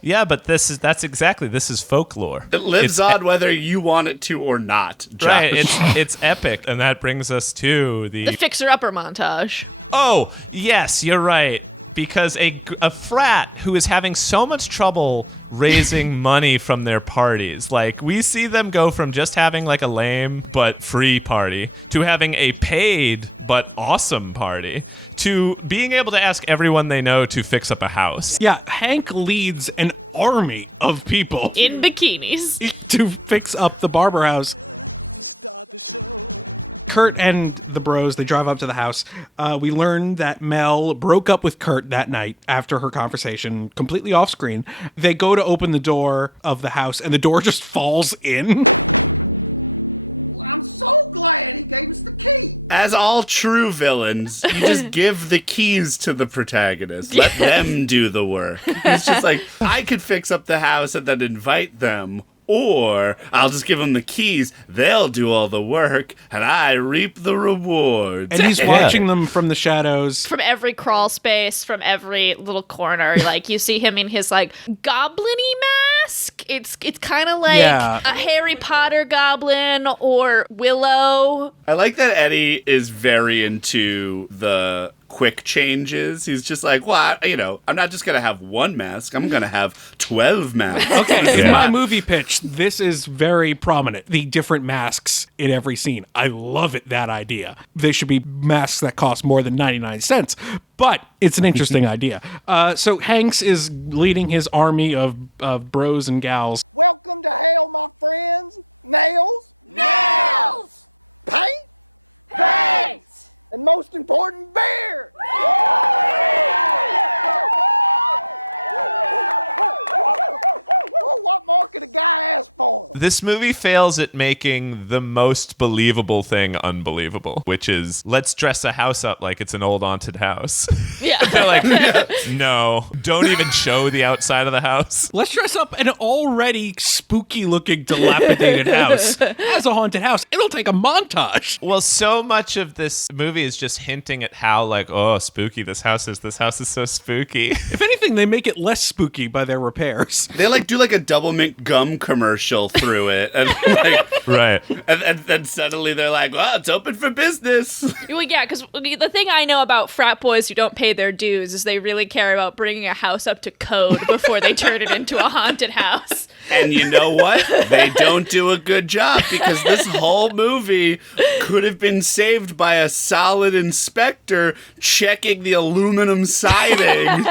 Yeah, but this is folklore. It lives on whether you want it to or not, Josh. Right, it's epic. And that brings us to The fixer-upper montage. Oh, yes, you're right. Because a frat who is having so much trouble raising money from their parties. Like, we see them go from just having like a lame but free party to having a paid but awesome party to being able to ask everyone they know to fix up a house. Yeah, Hank leads an army of people in bikinis to fix up the barber house. Start the show. Kurt and the bros, they drive up to the house. We learn that Mel broke up with Kurt that night after her conversation, completely off screen. They go to open the door of the house, and the door just falls in. Well, I'm so glad he gave us the key. As all true villains, you just give the keys to the protagonist. Let them do the work. It's just like, I could fix up the house and then invite them. Or I'll just give them the keys, they'll do all the work, and I reap the rewards. And he's watching them from the shadows. From every crawl space, from every little corner. Like, you see him in his, like, goblin-y mask. It's kind of like a Harry Potter goblin or Willow. I like that Eddie is very into the quick changes. He's just like, well, I'm not just going to have one mask. I'm going to have 12 masks. Okay, in my movie pitch, this is very prominent. The different masks in every scene. I love it, that idea. They should be masks that cost more than 99 cents. But it's an interesting idea. So Hanks is leading his army of bros and gals. Welcome to hell, my friends. Nails. Nails. Paint. Paint. And most important, beer! What more could a guy ask for? This movie fails at making the most believable thing unbelievable, which is, let's dress a house up like it's an old haunted house. Yeah. They're like, no, don't even show the outside of the house. Let's dress up an already spooky-looking, dilapidated house as a haunted house. It'll take a montage. Well, so much of this movie is just hinting at how, like, oh, spooky this house is so spooky. If anything, they make it less spooky by their repairs. They do a double mint gum commercial through it, and right, and then suddenly they're like, "Well, it's open for business." Well, yeah, because the thing I know about frat boys who don't pay their dues is they really care about bringing a house up to code before they turn it into a haunted house. And you know what? They don't do a good job, because this whole movie could have been saved by a solid inspector checking the aluminum siding.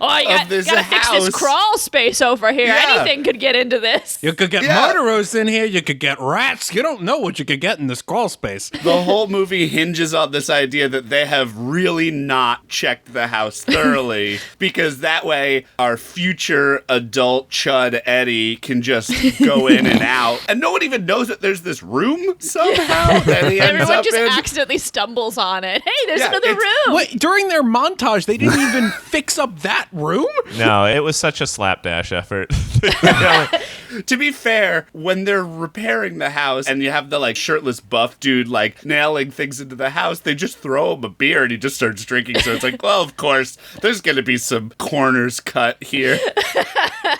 Oh, you gotta fix this crawl space over here. Yeah. Anything could get into this. You could get murderers in here. You could get rats. You don't know what you could get in this crawl space. The whole movie hinges on this idea that they have really not checked the house thoroughly, because that way our future adult chud Eddie can just go in and out. And no one even knows that there's this room somehow that he ends Everyone up just in. accidentally stumbles on it. Hey, there's another room. Wait, during their montage, they didn't even fix up that room? No, it was such a slapdash effort. To be fair, when they're repairing the house and you have the like shirtless buff dude like nailing things into the house, they just throw him a beer and he just starts drinking. So it's like, well, of course, there's going to be some corners cut here.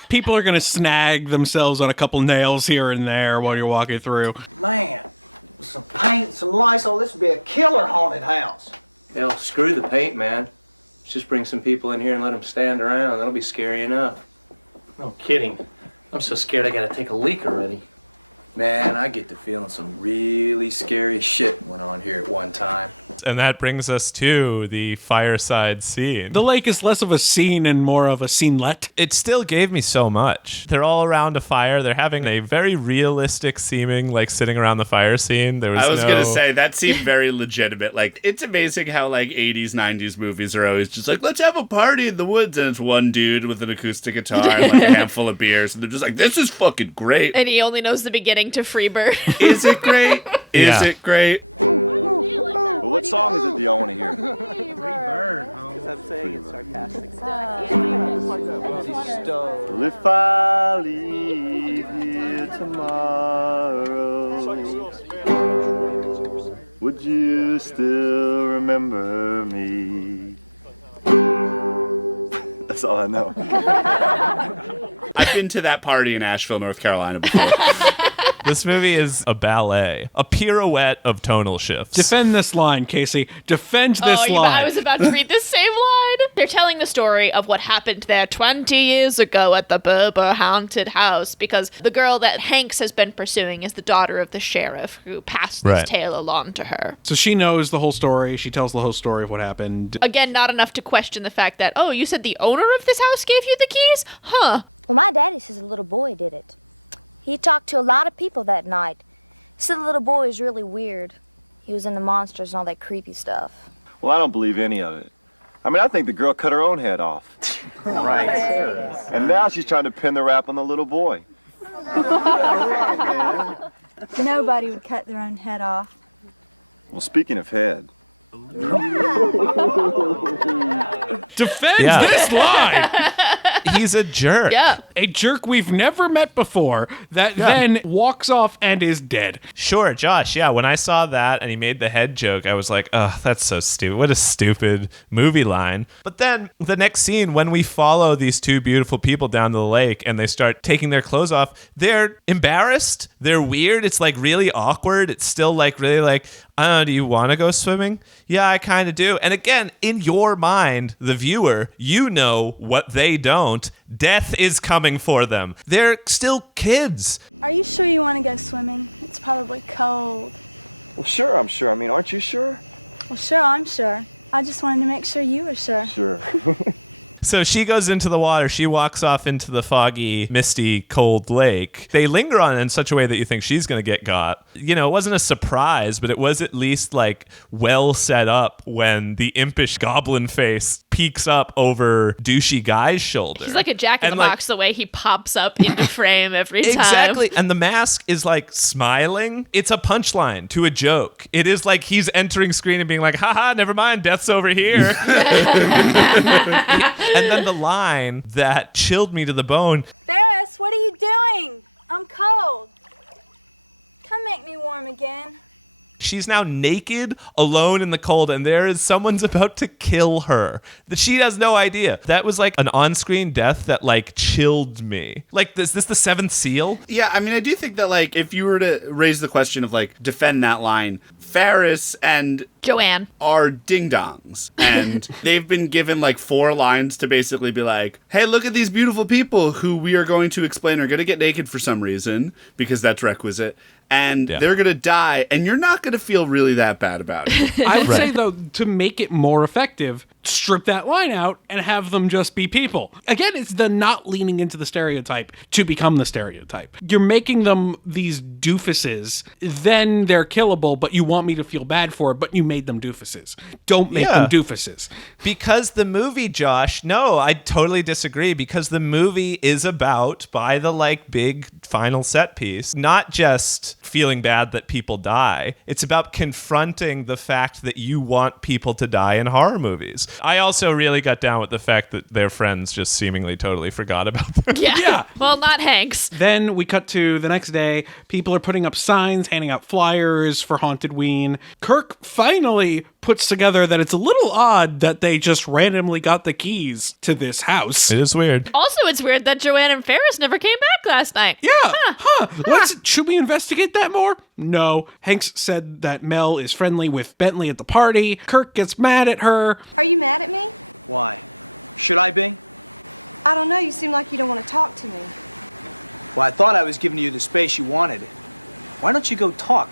People are going to snag themselves on a couple nails here and there while you're walking through. Man, with some paint, some Lysol, this would be a killer haunted house. Hell, screw the paint, man. Let's just bring some people in here and let them stand around. That'll be scary enough. No kidding. I'm so scared I gotta take a leak already. Man, I get the feeling some really scary shit went on here at one time. And that brings us to the fireside scene. The lake is less of a scene and more of a scenelet. It still gave me so much. They're all around a fire. They're having a very realistic seeming, like, sitting around the fire scene. I was going to say, that seemed very legitimate. Like, it's amazing how, like, 80s, 90s movies are always just like, let's have a party in the woods. And it's one dude with an acoustic guitar and, like, a handful of beers. And they're just like, this is fucking great. And he only knows the beginning to Freebird. Is it great? Is it great? Well, what song is it that y'all want to hear? Freebird, because I'm saying it's sarcastic. Well, if I leave here tomorrow, would you still remember me? That's all I know. I've been to that party in Asheville, North Carolina before. This movie is a ballet, a pirouette of tonal shifts. Defend this line, Casey. Defend this line. I was about to read this same line. They're telling the story of what happened there 20 years ago at the Berber haunted house, because the girl that Hanks has been pursuing is the daughter of the sheriff who passed this tale along to her. So she knows the whole story. She tells the whole story of what happened. Again, not enough to question the fact that, oh, you said the owner of this house gave you the keys? Huh. Well, my daddy says a little boy did it. He talked to a lot of people that night. He said the little boy was really weird. He was into monsters and all that creepy stuff. Well, I don't believe any of it. I mean, I think the girl cut her own head off. Right. And now she's trying to pin the rap on the little boy. Nobody would cut their own head off. Well, speaking of head. Defend this line! He's a jerk. Yeah. A jerk we've never met before that then walks off and is dead. Sure, Josh, yeah, when I saw that and he made the head joke, I was like, oh, that's so stupid. What a stupid movie line. But then the next scene, when we follow these two beautiful people down to the lake and they start taking their clothes off, they're embarrassed. They're weird. It's like really awkward. It's still like really like, I don't know, do you want to go swimming? Yeah, I kind of do. And again, in your mind, the viewer, you know what they don't. Death is coming for them. They're still kids. Are you sure you want to go swimming? It's probably cold. Well, sure, I'm sure. I mean, aren't you sure? Well, sure, I'm sure. I just wanted to make sure you were sure. Sure. So she goes into the water. She walks off into the foggy, misty, cold lake. They linger on it in such a way that you think she's going to get got. You know, it wasn't a surprise, but it was at least like well set up when the impish goblin face peeks up over douchey guy's shoulder. He's like a Jack in the Box the way he pops up into frame every time. Exactly. And the mask is like smiling. It's a punchline to a joke. It is like he's entering screen and being like, haha, never mind, death's over here. And then the line that chilled me to the bone. Ferris, what are you doing? I'm cold. Come make me warm again. She's now naked, alone in the cold, and there is someone's about to kill her. That she has no idea. That was like an on-screen death that like chilled me. Like, is this the seventh seal? Yeah, I mean, I do think that like if you were to raise the question of like defend that line, Ferris and Joanne are ding-dongs. And they've been given like 4 lines to basically be like, hey, look at these beautiful people who we are going to explain are going to get naked for some reason, because that's requisite. And they're going to die, and you're not going to feel really that bad about it. I would say, though, to make it more effective, strip that line out and have them just be people. Again, it's the not leaning into the stereotype to become the stereotype. You're making them these doofuses, then they're killable, but you want me to feel bad for it, but you made them doofuses. Don't make them doofuses. Because the movie, Josh, no, I totally disagree, because the movie is about, by the like big final set piece, not just feeling bad that people die. It's about confronting the fact that you want people to die in horror movies. I also really got down with the fact that their friends just seemingly totally forgot about them. Yeah. Well, not Hanks. Then we cut to the next day. People are putting up signs, handing out flyers for Hauntedween. Kirk finally puts together that it's a little odd that they just randomly got the keys to this house. It is weird. Also, it's weird that Joanne and Ferris never came back last night. Yeah. Should we investigate that more? No. Hanks said that Mel is friendly with Bentley at the party. Kirk gets mad at her. Are you mad at me? Why? Should I be? I don't know. You seem like you don't want to talk to me. Well, I thought I was giving you the space you wanted. Why don't you go talk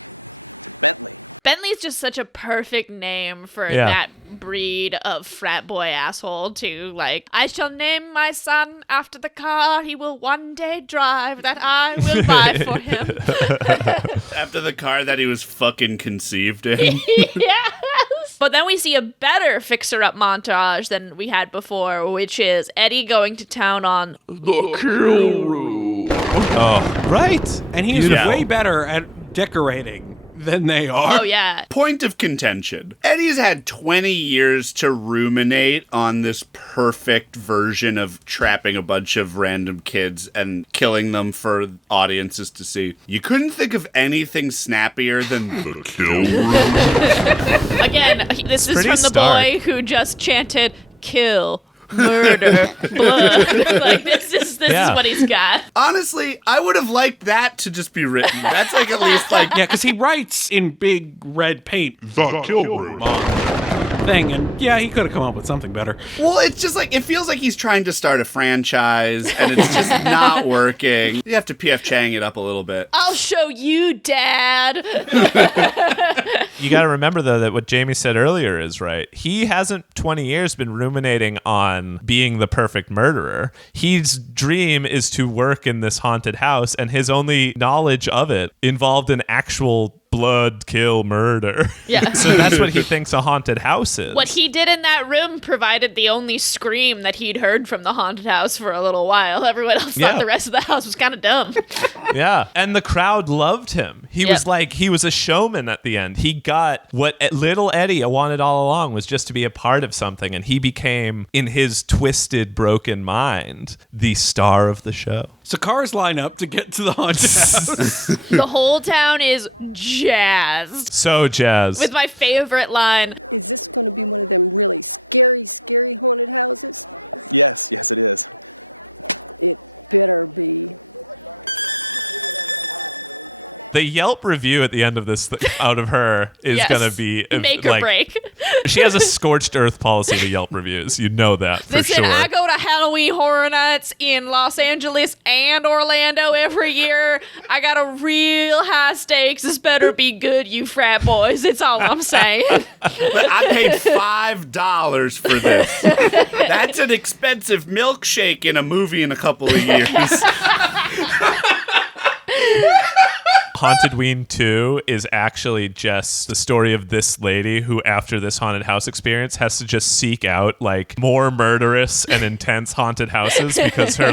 to Bentley? Bentley's just such a perfect name for Yeah. that breed of frat boy asshole too. Like, I shall name my son after the car he will one day drive that I will buy for him. After the car that he was fucking conceived in. Yes. But then we see a better fixer-up montage than we had before, which is Eddie going to town on the kill room. Oh, right. And he is Beautiful. way better at decorating than they are. Oh, yeah. Point of contention. Eddie's had 20 years to ruminate on this perfect version of trapping a bunch of random kids and killing them for audiences to see. You couldn't think of anything snappier than the kill room. Again, this is pretty from the stark. boy who just chanted, kill, murder, blood. Like, this is what he's got. Honestly, I would have liked that to just be written. That's like at least like... Yeah, because he writes in big red paint, the kill room thing, and yeah, he could have come up with something better. Well, it's just like, it feels like he's trying to start a franchise, and it's just not working. You have to P.F. Chang it up a little bit. I'll show you, Dad. You got to remember, though, that what Jamie said earlier is right. He hasn't 20 years been ruminating on being the perfect murderer. His dream is to work in this haunted house, and his only knowledge of it involved an actual blood, kill, murder. Yeah. So that's what he thinks a haunted house is. What he did in that room provided the only scream that he'd heard from the haunted house for a little while. Everyone else thought the rest of the house was kind of dumb. Yeah. And the crowd loved him. He was like, he was a showman at the end. He got what little Eddie wanted all along, was just to be a part of something. And he became, in his twisted, broken mind, the star of the show. So cars line up to get to the haunted house. The whole town is jazzed. So jazzed. With my favorite line. Is this going to be one of them really scary, scary haunted houses? Yes, it is. It better be. The Yelp review at the end of this out of her is Yes. going to be Make or break. She has a scorched earth policy to Yelp reviews. You know that for Listen, sure. I go to Halloween Horror Nights in Los Angeles and Orlando every year. I got a real high stakes. This better be good, you frat boys. It's all I'm saying. But I paid $5 for this. That's an expensive milkshake in a movie in a couple of years. Hauntedween 2 is actually just the story of this lady who, after this haunted house experience, has to just seek out like more murderous and intense haunted houses because her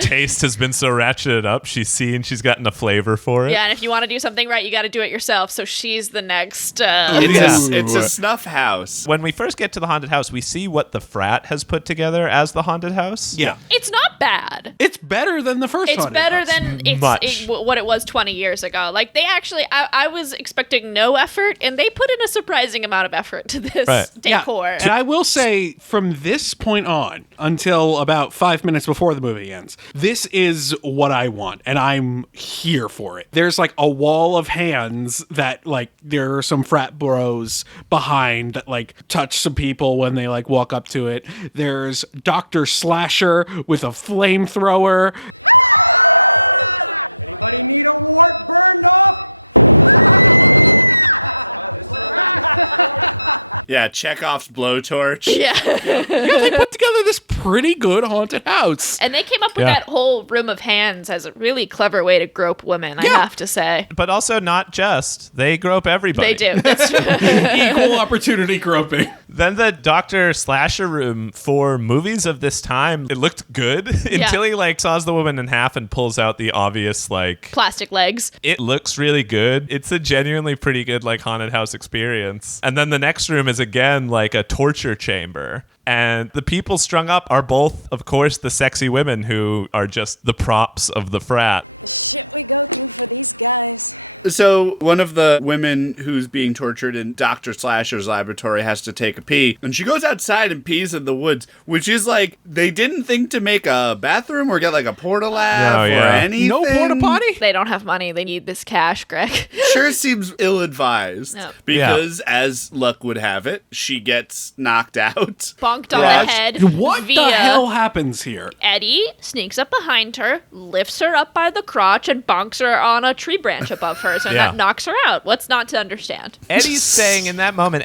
taste has been so ratcheted up. She's gotten a flavor for it. Yeah, and if you want to do something right, you got to do it yourself. So she's the next. It's a snuff house. When we first get to the haunted house, we see what the frat has put together as the haunted house. Yeah. It's not bad. It's better than the first It's haunted better house. than what it was 20 years ago. Like, they actually, I was expecting no effort, and they put in a surprising amount of effort to this decor. And I will say, from this point on, until about 5 minutes before the movie ends, this is what I want, and I'm here for it. There's like a wall of hands that like there are some frat bros behind that like touch some people when they like walk up to it. There's Dr. Slasher with a flamethrower. Anybody need a wart burned off? Yeah, Chekhov's blowtorch. Yeah. They put together this pretty good haunted house. And they came up with that whole room of hands as a really clever way to grope women, I have to say. But also not just. They grope everybody. They do. That's Equal opportunity groping. Then the Dr. Slasher room for movies of this time, it looked good until he like saws the woman in half and pulls out the obvious like plastic legs. It looks really good. It's a genuinely pretty good like haunted house experience. And then the next room is again like a torture chamber. And the people strung up are both, of course, the sexy women who are just the props of the frat. The shit we go through for these guys. So one of the women who's being tortured in Dr. Slasher's laboratory has to take a pee. And she goes outside and pees in the woods, which is like, they didn't think to make a bathroom or get like a porta lab or anything. No porta potty? They don't have money. They need this cash, Greg. Sure seems ill-advised. No. Because, as luck would have it, she gets knocked out. bonked on the head. What the hell happens here? Eddie sneaks up behind her, lifts her up by the crotch, and bonks her on a tree branch above her, so that knocks her out. What's not to understand? Eddie's saying in that moment,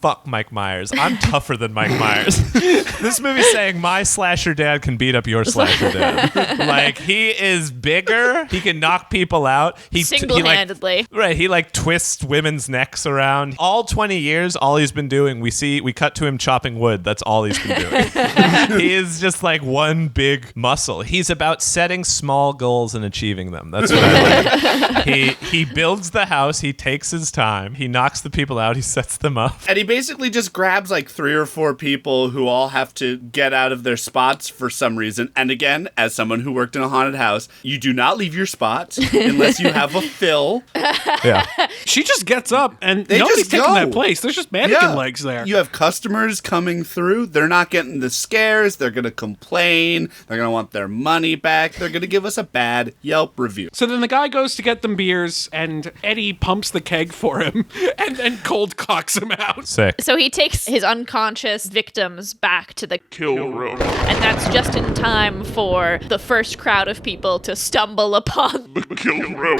fuck Mike Myers. I'm tougher than Mike Myers. This movie's saying my slasher dad can beat up your slasher dad. Like, he is bigger. He can knock people out. Single-handedly. He like twists women's necks around. All 20 years, all he's been doing, we cut to him chopping wood. That's all he's been doing. He is just like one big muscle. He's about setting small goals and achieving them. That's what I like. He builds the house. He takes his time. He knocks the people out. He sets them up. And he basically just grabs like 3 or 4 people who all have to get out of their spots for some reason. And again, as someone who worked in a haunted house, you do not leave your spot unless you have a fill. Yeah. She just gets up and nobody's taking that place. There's just mannequin legs there. You have customers coming through. They're not getting the scares. They're going to complain. They're going to want their money back. They're going to give us a bad Yelp review. So then the guy goes to get them beers and Eddie pumps the keg for him and then cold cocks him out. Sick. So he takes his unconscious victims back to the Kill room. And that's just in time for the first crowd of people to stumble upon the kill room.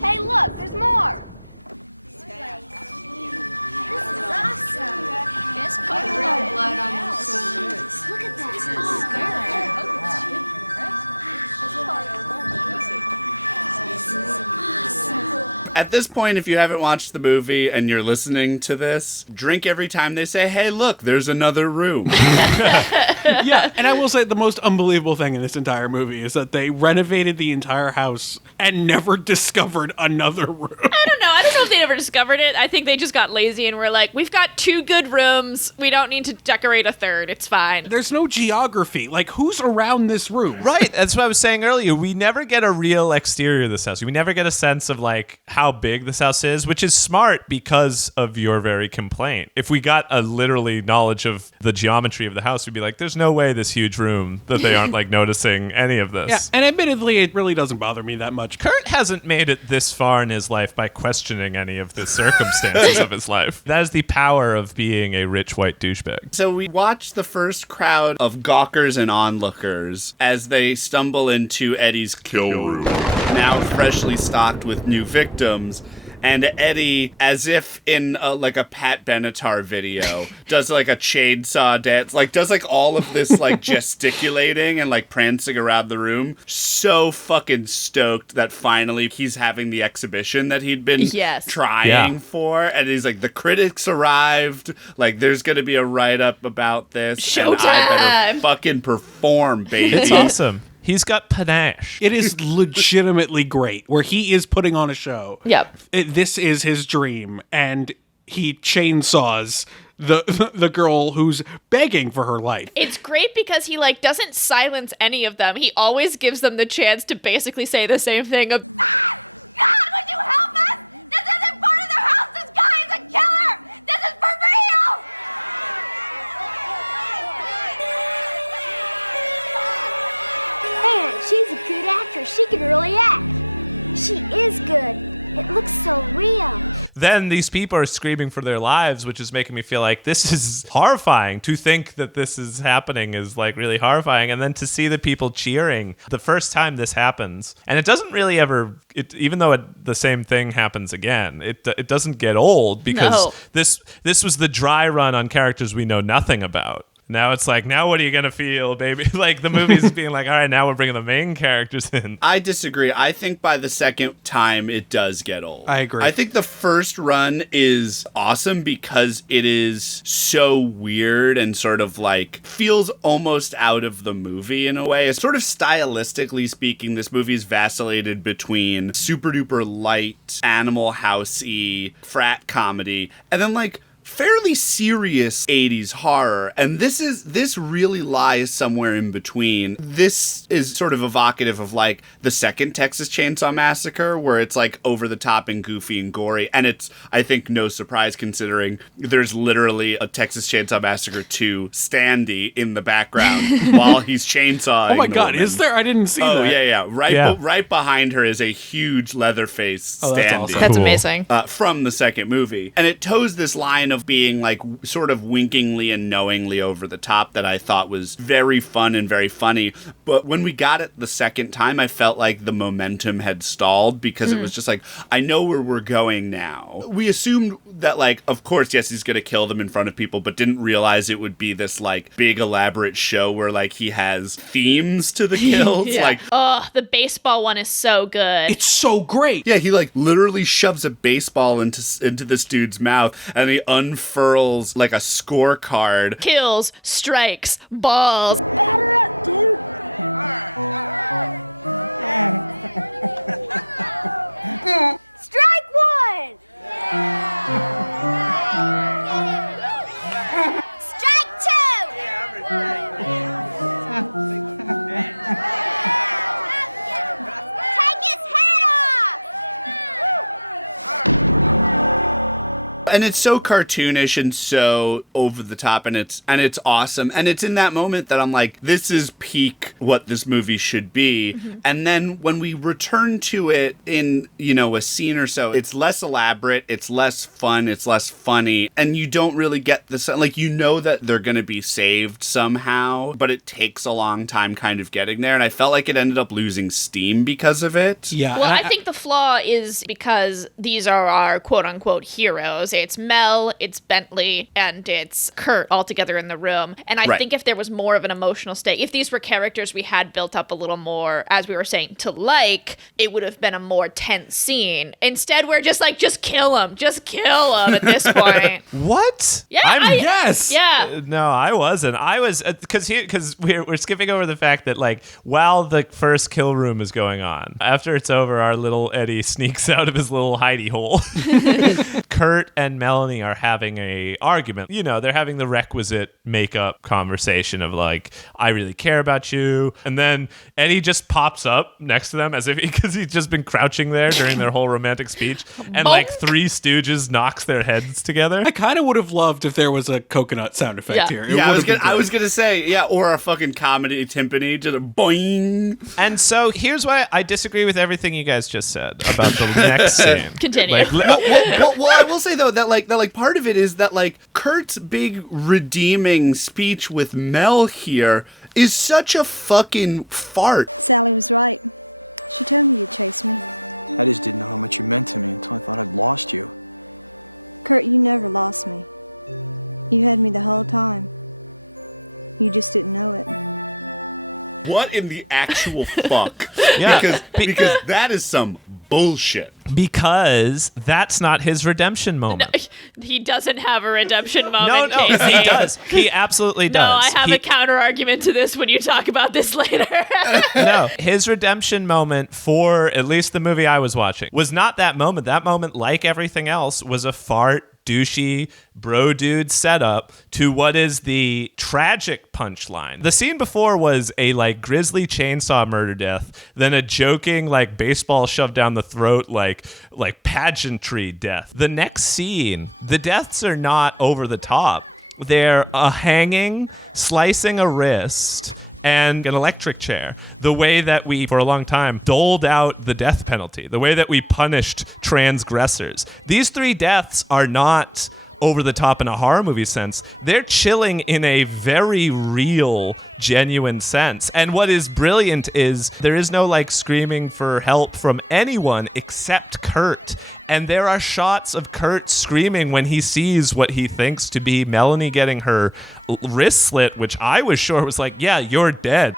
Hey, look, there's more. This is awesome. There's quite a lot of blood on those scenes. Look at that. This is good. At this point, if you haven't watched the movie and you're listening to this, drink every time they say, hey, look, there's another room. Yeah, and I will say the most unbelievable thing in this entire movie is that they renovated the entire house and never discovered another room. I don't know if they ever discovered it. I think they just got lazy and were like, we've got 2 good rooms. We don't need to decorate a 3rd. It's fine. There's no geography. Like, who's around this room? Right. That's what I was saying earlier. We never get a real exterior of this house. We never get a sense of, like, how big this house is, which is smart because of your very complaint. If we got a literally knowledge of the geometry of the house, we'd be like, there's no way this huge room that they aren't, like, noticing any of this. Yeah, and admittedly, it really doesn't bother me that much. Kurt hasn't made it this far in his life by questioning any of the circumstances of his life. That is the power of being a rich white douchebag. So we watch the first crowd of gawkers and onlookers as they stumble into Eddie's kill room, now freshly stocked with new victims. And Eddie, as if in like a Pat Benatar video, does like a chainsaw dance, like does like all of this like gesticulating and like prancing around the room. So fucking stoked that finally he's having the exhibition that he'd been trying for. And he's like, the critics arrived. Like, there's going to be a write-up about this. Showtime! And I better fucking perform, baby. It's awesome. He's got panache. It is legitimately great, where he is putting on a show. Yep. This is his dream, and he chainsaws the girl who's begging for her life. It's great because he, like, doesn't silence any of them. He always gives them the chance to basically say the same thing. God, would you help us? This isn't part of their house. This guy is a killer. This is for real. Man, she's a good actress. She can really act. She is good. It looks so real. Then these people are screaming for their lives, which is making me feel like this is horrifying. To think that this is happening is like really horrifying. And then to see the people cheering the first time this happens. And it doesn't really ever, even though the same thing happens again, it doesn't get old because this was the dry run on characters we know nothing about. Now it's like, now what are you going to feel, baby? Like, the movie's being like, all right, now we're bringing the main characters in. I disagree. I think by the second time, it does get old. I agree. I think the first run is awesome because it is so weird and sort of like feels almost out of the movie in a way. It's sort of stylistically speaking, this movie's vacillated between super duper light, Animal House-y, frat comedy, and then like fairly serious 80s horror, and this really lies somewhere in between. This is sort of evocative of like the second Texas Chainsaw Massacre, where it's like over the top and goofy and gory, and it's, I think, no surprise considering there's literally a Texas Chainsaw Massacre 2 standee in the background while he's chainsawing. Oh my god, woman. is there? I didn't see that. Oh yeah. Right behind her is a huge Leatherface standee. That's awesome. That's amazing. From the second movie, and it toes this line of being like sort of winkingly and knowingly over the top that I thought was very fun and very funny. But when we got it the second time, I felt like the momentum had stalled because it was just like, I know where we're going now. We assumed that, like, of course, yes, he's going to kill them in front of people, but didn't realize it would be this like big elaborate show where like he has themes to the kills. Like, oh, the baseball one is so good. It's so great. Yeah, he like literally shoves a baseball into this dude's mouth and he unfurls like a scorecard. Kills, strikes, balls. Batter up, dude. Strike one. Strike two. Take his head off. And it's so cartoonish and so over the top, and it's awesome. And it's in that moment that I'm like, this is peak what this movie should be. Mm-hmm. And then when we return to it in, you know, a scene or so, it's less elaborate, it's less fun, it's less funny, and you don't really get the like, you know that they're going to be saved somehow, but it takes a long time kind of getting there. And I felt like it ended up losing steam because of it. Yeah. Well, I think the flaw is because these are our quote unquote heroes. It's Mel, it's Bentley, and it's Kurt all together in the room. And I think if there was more of an emotional stake, if these were characters we had built up a little more, as we were saying, to like, it would have been a more tense scene. Instead, we're just like, just kill him at this point. What? Yeah. Yes. Yeah. No, I wasn't. I was, because we're skipping over the fact that, like, while the first kill room is going on, after it's over, our little Eddie sneaks out of his little hidey hole. Kurt and Melanie are having a argument. You know, they're having the requisite makeup conversation of like, I really care about you. And then Eddie just pops up next to them as if because he's just been crouching there during their whole romantic speech. And like Three Stooges knocks their heads together. I kind of would have loved if there was a coconut sound effect here. I was gonna say, yeah, or a fucking comedy timpani, just a boing. And so here's why I disagree with everything you guys just said about the next scene. Continue. Like, well, I will say though that part of it is that like Kurt's big redeeming speech with Mel here is such a fucking fart. Sally was right. She told me you'd chase me. I just didn't know how much you meant to me until I thought I'd lost you. Kurt, you never lost me. You had me the whole time. You just didn't know it. What in the actual fuck? Yeah. Because that is some bullshit. Because that's not his redemption moment. No, he doesn't have a redemption moment. No, Casey. he does. He absolutely does. No, I have a counter argument to this when you talk about this later. No, his redemption moment for at least the movie I was watching was not that moment. That moment, like everything else, was a fart, douchey, bro dude setup to what is the tragic punchline. The scene before was a like grisly chainsaw murder death, then a joking like baseball shoved down the throat like pageantry death. The next scene, the deaths are not over the top. They're a hanging, slicing a wrist, and an electric chair. The way that we, for a long time, doled out the death penalty, the way that we punished transgressors. These three deaths are not over the top in a horror movie sense. They're chilling in a very real, genuine sense. And what is brilliant is there is no like screaming for help from anyone except Kurt. And there are shots of Kurt screaming when he sees what he thinks to be Melanie getting her wrist slit, which I was sure was like, yeah, you're dead.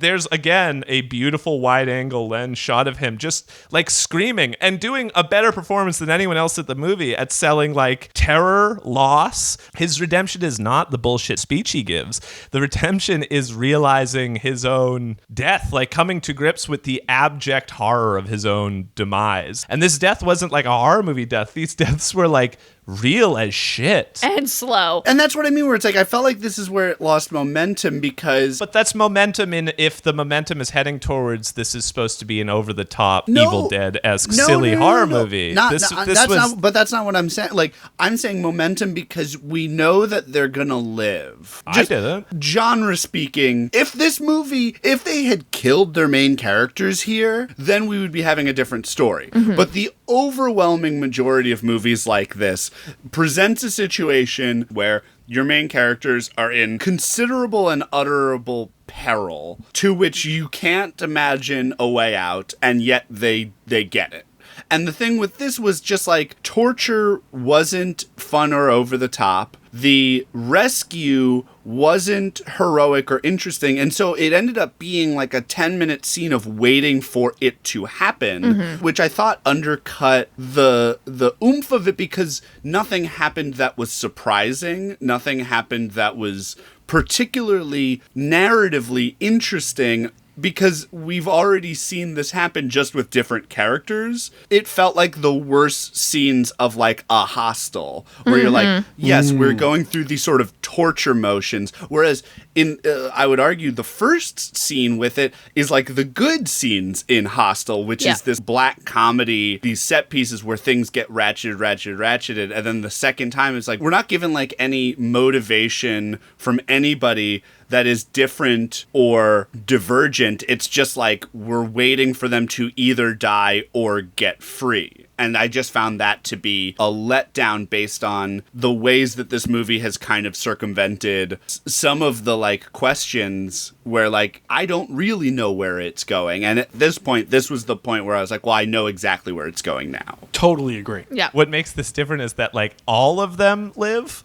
There's, again, a beautiful wide-angle lens shot of him just, like, screaming and doing a better performance than anyone else at the movie at selling, like, terror, loss. His redemption is not the bullshit speech he gives. The redemption is realizing his own death, like, coming to grips with the abject horror of his own demise. And this death wasn't, like, a horror movie death. These deaths were, like, real as shit. And slow. And that's what I mean, where it's like, I felt like this is where it lost momentum because... But that's momentum if the momentum is heading towards this is supposed to be an over-the-top Evil Dead-esque silly horror movie. But that's not what I'm saying. Like, I'm saying momentum because we know that they're gonna live. I didn't. Genre speaking, if they had killed their main characters here, then we would be having a different story. Mm-hmm. But the overwhelming majority of movies like this presents a situation where your main characters are in considerable and utterable peril to which you can't imagine a way out, and yet they get it. And the thing with this was just like, torture wasn't fun or over the top. The rescue wasn't heroic or interesting. And so it ended up being like a 10-minute scene of waiting for it to happen, which I thought undercut the oomph of it because nothing happened that was surprising. Nothing happened that was particularly narratively interesting. Because we've already seen this happen just with different characters. It felt like the worst scenes of like a Hostel, where you're like, yes, we're going through these sort of torture motions. Whereas in, I would argue the first scene with it is like the good scenes in Hostel, which is this black comedy, these set pieces where things get ratcheted. And then the second time it's like, we're not given like any motivation from anybody that is different or divergent. It's just like we're waiting for them to either die or get free. And I just found that to be a letdown based on the ways that this movie has kind of circumvented some of the like questions where like, I don't really know where it's going. And at this point, this was the point where I was like, well, I know exactly where it's going now. Totally agree. Yeah. What makes this different is that like all of them live.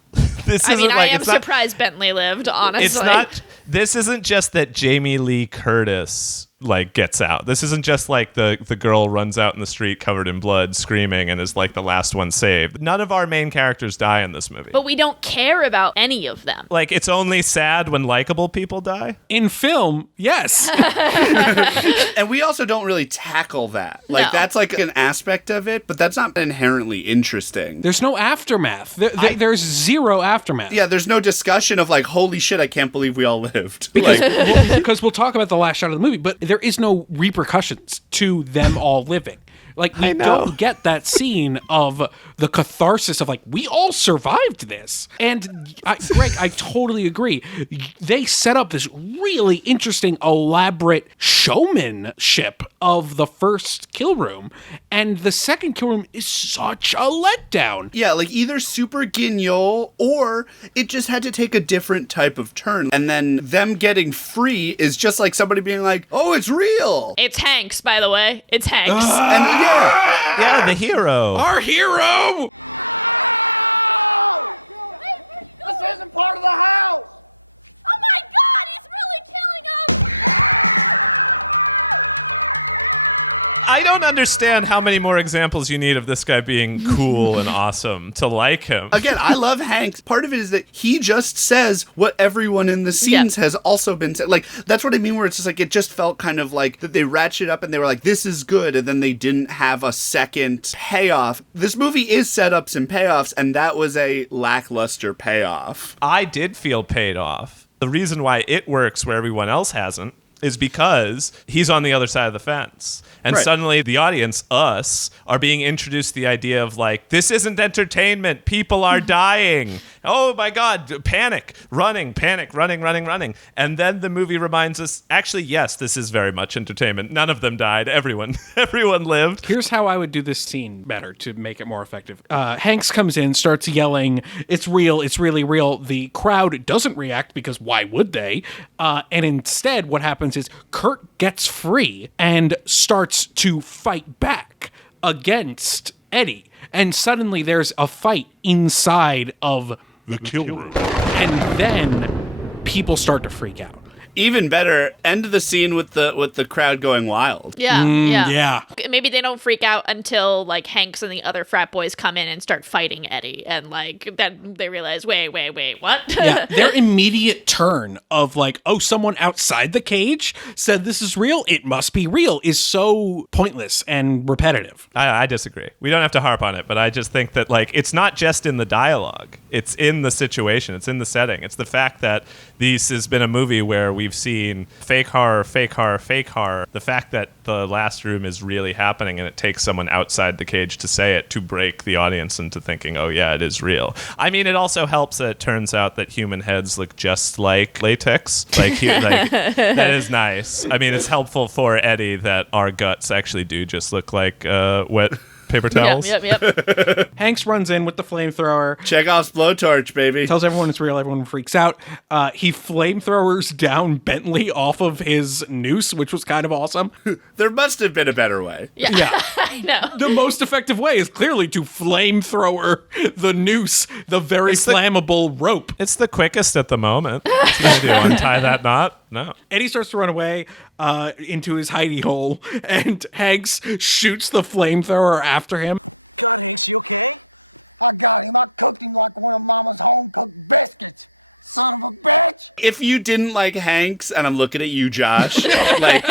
I am surprised Bentley lived, honestly. This isn't just that Jamie Lee Curtis like gets out. This isn't just like the girl runs out in the street covered in blood screaming and is like the last one saved. None of our main characters die in this movie. But we don't care about any of them. Like, it's only sad when likable people die? In film, yes. And we also don't really tackle that. Like, that's like an aspect of it, but that's not inherently interesting. There's no aftermath. There's zero aftermath. Yeah, there's no discussion of like, holy shit, I can't believe we all lived. Because we'll talk about the last shot of the movie, but there is no repercussions to them all living. Like, we don't get that scene of the catharsis of, like, we all survived this. And, Greg, I totally agree. They set up this really interesting, elaborate showmanship of the first kill room. And the second kill room is such a letdown. Yeah, like, either super guignol or it just had to take a different type of turn. And then them getting free is just like somebody being like, oh, it's real. It's Hanks, by the way. It's Hanks. And yeah, the hero. Our hero! This isn't part of the house! Oh my God, he's really killing us! I don't understand how many more examples you need of this guy being cool and awesome to like him. Again, I love Hanks. Part of it is that he just says what everyone in the scenes has also been said. Like, that's what I mean, where it's just like, it just felt kind of like that they ratchet up and they were like, this is good, and then they didn't have a second payoff. This movie is setups and payoffs, and that was a lackluster payoff. I did feel paid off. The reason why it works where everyone else hasn't is because he's on the other side of the fence. And suddenly the audience, us, are being introduced to the idea of like, this isn't entertainment. People are dying. Oh my God, panic, running. And then the movie reminds us, actually, yes, this is very much entertainment. None of them died. Everyone lived. Here's how I would do this scene better to make it more effective. Hanks comes in, starts yelling, it's real, it's really real. The crowd doesn't react because why would they? And instead, what happens is Kurt gets free and starts to fight back against Eddie. And suddenly there's a fight inside of the kill room. And then people start to freak out. Even better, end the scene with the crowd going wild. Yeah, yeah. Maybe they don't freak out until like Hanks and the other frat boys come in and start fighting Eddie, and like then they realize, wait, what? Yeah, their immediate turn of like, oh, someone outside the cage said this is real, it must be real, is so pointless and repetitive. I disagree. We don't have to harp on it, but I just think that like it's not just in the dialogue. It's in the situation. It's in the setting. It's the fact that this has been a movie where we've seen fake horror, fake horror, fake horror. The fact that the last room is really happening and it takes someone outside the cage to say it to break the audience into thinking, oh yeah, it is real. I mean, it also helps that it turns out that human heads look just like latex. Like that is nice. I mean, it's helpful for Eddie that our guts actually do just look like wet paper towels. Yep. Hanks runs in with the flamethrower. Chekhov's blowtorch, baby. Tells everyone it's real. Everyone freaks out. He flamethrowers down Bentley off of his noose, which was kind of awesome. There must have been a better way. Yeah. I know. The most effective way is clearly to flamethrower the noose, the very flammable rope. It's the quickest at the moment. What's he gonna do? Untie that knot? No. Eddie starts to run away into his hidey hole, and Hanks shoots the flamethrower after him. God, Hanks, you okay? I got him. I cooked him like one of Mama's home-cooked biscuits. Son of a bitch! If you didn't like Hanks, and I'm looking at you, Josh, like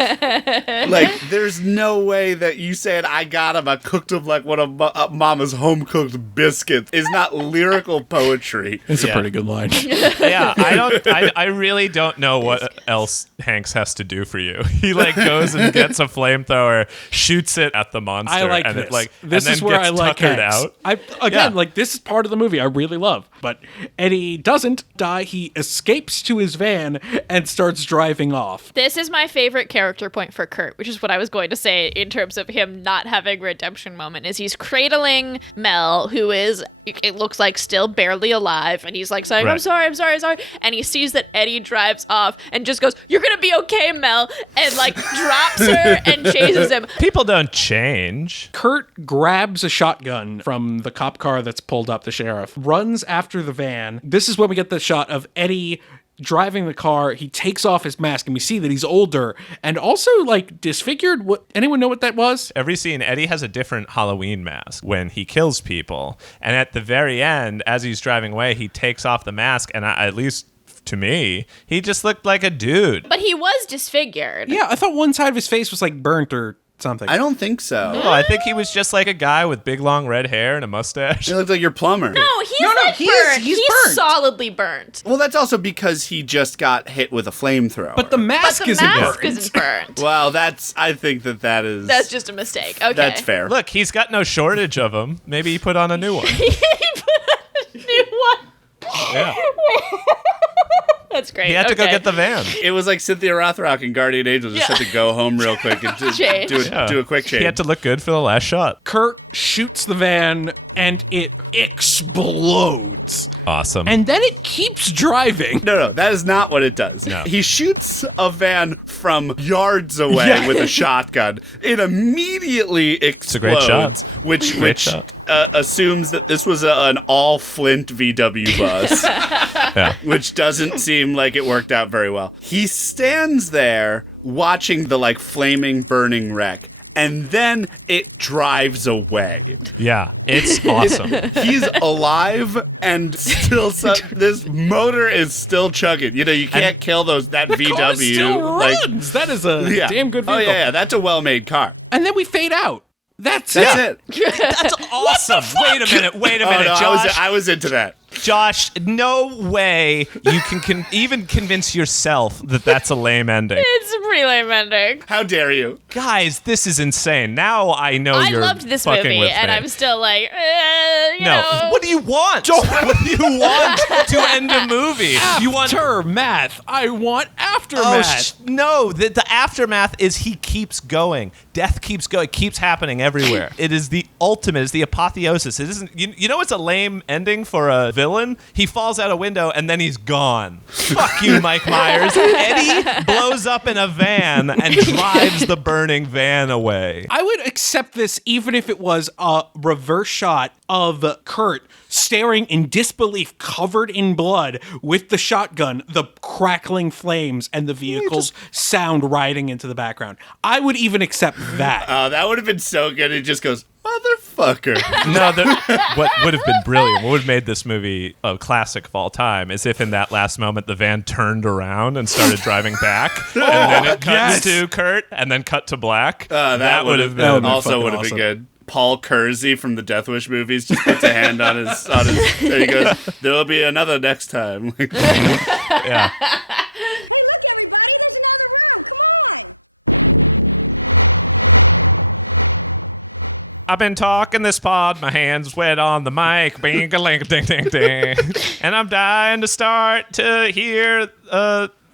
there's no way that you said, I got him, I cooked him like one of Mama's home-cooked biscuits is not lyrical poetry. It's a pretty good line. Yeah, I really don't know what else Hanks has to do for you. He like goes and gets a flamethrower, shoots it at the monster. I like and this. It, like, this and is then where gets I like tuckered Hanks. out. This is part of the movie I really love. But Eddie doesn't die. He escapes to his van and starts driving off. This is my favorite character point for Kurt, which is what I was going to say in terms of him not having a redemption moment, is he's cradling Mel, who is, it looks like, still barely alive, and he's like saying, Right. I'm sorry, and he sees that Eddie drives off and just goes, you're gonna be okay, Mel, and like drops her and chases him. People don't change. Kurt grabs a shotgun from the cop car that's pulled up, the sheriff, runs after the van. This is when we get the shot of Eddie driving the car. He takes off his mask and we see that he's older and also like disfigured. What, anyone know what that was? Every scene, Eddie has a different Halloween mask when he kills people. And at the very end, as he's driving away, he takes off the mask, and at least to me, he just looked like a dude. But he was disfigured. Yeah, I thought one side of his face was like burnt or something. I don't think so. No, I think he was just like a guy with big long red hair and a mustache. He looks like your plumber. No, he's burnt. He's burnt. Solidly burnt. Well, that's also because he just got hit with a flamethrower. But the mask isn't burnt. Well, I think that is... That's just a mistake. Okay. That's fair. Look, he's got no shortage of them. Maybe he put on a new one. New one. Yeah. That's great. He had to go get the van. It was like Cynthia Rothrock and Guardian Angel just had to go home real quick and do a quick change. He had to look good for the last shot. Kurt shoots the van and it explodes. Awesome. And then it keeps driving. No, that is not what it does. No. He shoots a van from yards away with a shotgun. It immediately explodes. a great shot. Which shot. Assumes that this was an all Flint VW bus. Yeah. Which doesn't seem like it worked out very well. He stands there watching the like flaming, burning wreck. And then it drives away. Yeah, it's awesome. He's alive and still this motor is still chugging. You know, you can't kill that VW. Car still runs. That is a damn good vehicle. Oh yeah, that's a well-made car. And then we fade out. That's it. That's awesome. Wait a minute, Oh, no, Josh. I was into that. Josh, no way you can even convince yourself that that's a lame ending. It's a pretty lame ending. How dare you? Guys, this is insane. Now I know I you're loved this fucking movie, with and me. I'm still like, you No. know. What do you want? What do you want to end a movie? You want aftermath. I want aftermath. No, the aftermath is he keeps going. Death keeps going. It keeps happening everywhere. It is the ultimate. It's the apotheosis. It isn't. You know, it's a lame ending for a villain. He falls out a window and then he's gone. Fuck you, Mike Myers. Eddie blows up in a van and drives the burning van away. I would accept this even if it was a reverse shot of Kurt staring in disbelief, covered in blood, with the shotgun, the crackling flames, and the vehicle's sound riding into the background. I would even accept that. That would have been so good. It just goes, motherfucker. No, what would have been brilliant, what would have made this movie a classic of all time, is if in that last moment the van turned around and started driving back, and then it cuts to Kurt, and then cut to black. That would have been awesome. good. Paul Kersey from the Death Wish movies just puts a hand on his and he goes, "There'll be another next time." Yeah. Hey, look, everybody, there's another room. Come on. I've been talking this pod, my hands wet on the mic, bing-a-ling-a-ding-ding-ding, and I'm dying to start to hear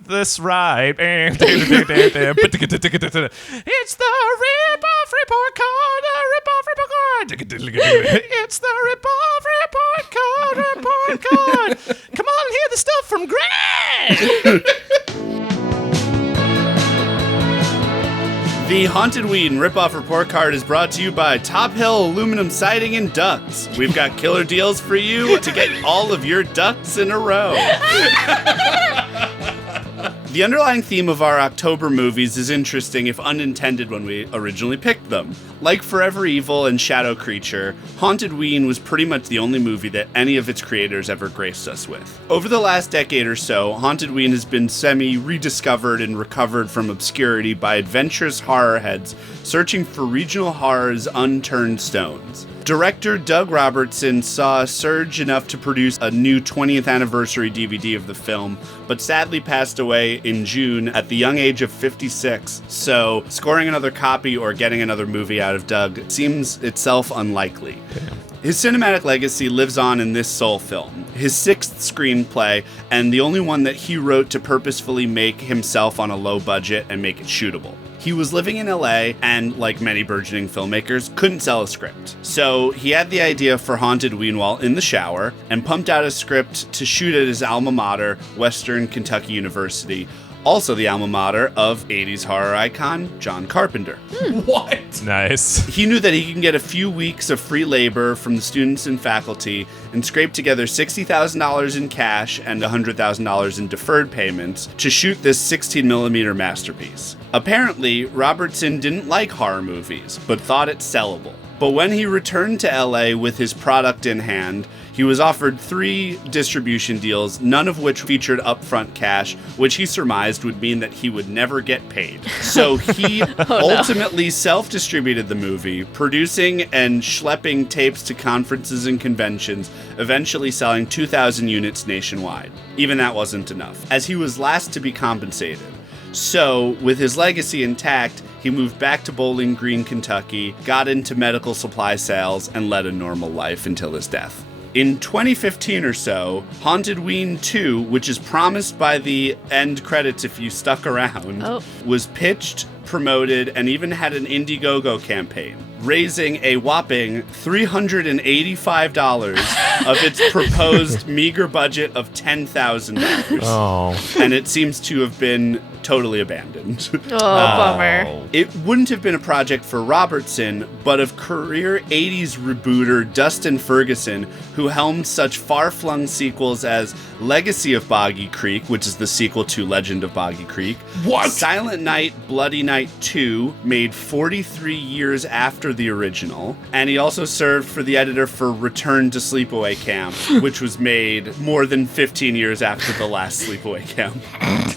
this ride. It's the Rip-Off Report Card, Rip-Off Report Card. It's the Rip-Off Report Card. Come on and hear the stuff from Greg. The Hauntedween Rip-Off Report Card is brought to you by Top Hill Aluminum Siding and Ducts. We've got killer deals for you to get all of your ducks in a row. The underlying theme of our October movies is interesting if unintended when we originally picked them. Like Forever Evil and Shadow Creature, Hauntedween was pretty much the only movie that any of its creators ever graced us with. Over the last decade or so, Hauntedween has been semi-rediscovered and recovered from obscurity by adventurous horror heads searching for regional horror's unturned stones. Director Doug Robertson saw a surge enough to produce a new 20th anniversary DVD of the film, but sadly passed away in June at the young age of 56, so scoring another copy or getting another movie out of Doug seems itself unlikely. His cinematic legacy lives on in this sole film, his sixth screenplay, and the only one that he wrote to purposefully make himself on a low budget and make it shootable. He was living in LA and, like many burgeoning filmmakers, couldn't sell a script. So he had the idea for Hauntedween while in the shower and pumped out a script to shoot at his alma mater, Western Kentucky University, also the alma mater of 80s horror icon John Carpenter. What? Nice. He knew that he can get a few weeks of free labor from the students and faculty and scrape together $60,000 in cash and $100,000 in deferred payments to shoot this 16mm masterpiece. Apparently, Robertson didn't like horror movies, but thought it sellable. But when he returned to LA with his product in hand, he was offered 3 distribution deals, none of which featured upfront cash, which he surmised would mean that he would never get paid. So he ultimately self-distributed the movie, producing and schlepping tapes to conferences and conventions, eventually selling 2,000 units nationwide. Even that wasn't enough, as he was last to be compensated. So, with his legacy intact, he moved back to Bowling Green, Kentucky, got into medical supply sales, and led a normal life until his death. In 2015 or so, Hauntedween 2, which is promised by the end credits if you stuck around, was pitched, promoted, and even had an Indiegogo campaign, raising a whopping $385 of its proposed meager budget of $10,000. Oh. And it seems to have been totally abandoned. Bummer. It wouldn't have been a project for Robertson, but of career 80s rebooter Dustin Ferguson, who helmed such far-flung sequels as Legacy of Boggy Creek, which is the sequel to Legend of Boggy Creek. What? Silent Night, Bloody Night 2, made 43 years after the original, and he also served for the editor for Return to Sleepaway Camp, which was made more than 15 years after the last Sleepaway Camp.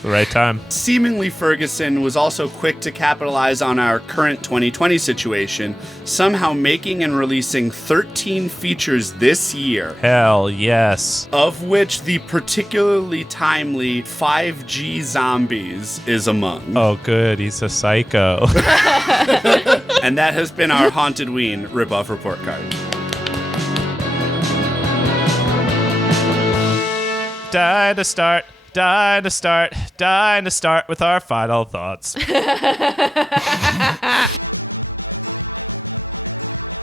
The right time. Seemingly, Ferguson was also quick to capitalize on our current 2020 situation, somehow making and releasing 13 features this year. Hell yes. Of which the particularly timely 5G Zombies is among. Oh, good. He's a psycho. And that has been our Hauntedween Rip-Off Report Card. Dying to start with our final thoughts.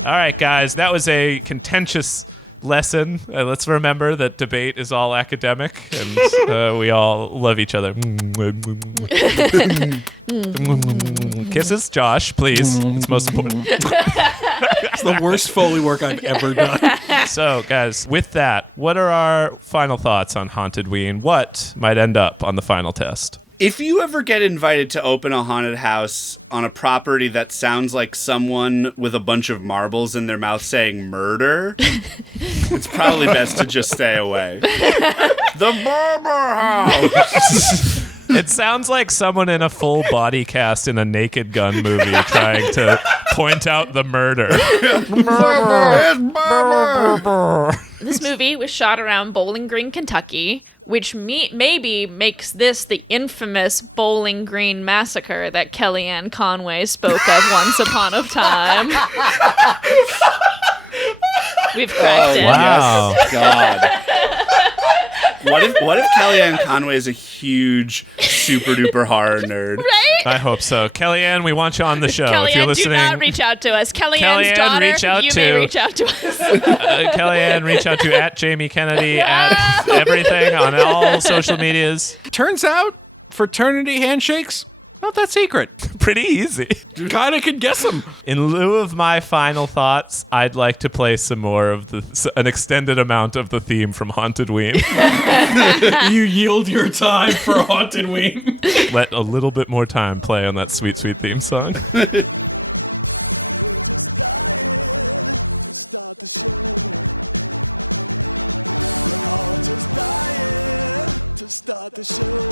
All right, guys, that was a contentious lesson. Let's remember that debate is all academic, and we all love each other. Kisses, Josh, please. It's most important. It's the worst Foley work I've ever done. So, guys, with that, what are our final thoughts on Hauntedween? What might end up on the final test? If you ever get invited to open a haunted house on a property that sounds like someone with a bunch of marbles in their mouth saying murder, it's probably best to just stay away. The Barber House! It sounds like someone in a full body cast in a Naked Gun movie trying to point out the murder. This movie was shot around Bowling Green, Kentucky, which maybe makes this the infamous Bowling Green Massacre that Kellyanne Conway spoke of once upon a time. We've cracked it. Wow. Yes, God. What if Kellyanne Conway is a huge super duper horror nerd? Right? I hope so. Kellyanne, we want you on the show. Kellyanne, if you're listening, do not reach out to us. Kellyanne's Kellyanne, daughter, reach out you to- may reach out to us. Kellyanne, reach out to @JamieKennedy, at everything on all social medias. Turns out, fraternity handshakes, not that secret. Pretty easy. Kinda could guess them. In lieu of my final thoughts, I'd like to play some more of an extended amount of the theme from Hauntedween. You yield your time for Hauntedween. Let a little bit more time play on that sweet, sweet theme song. We're just dying to start the show. We're all just dying to start the show.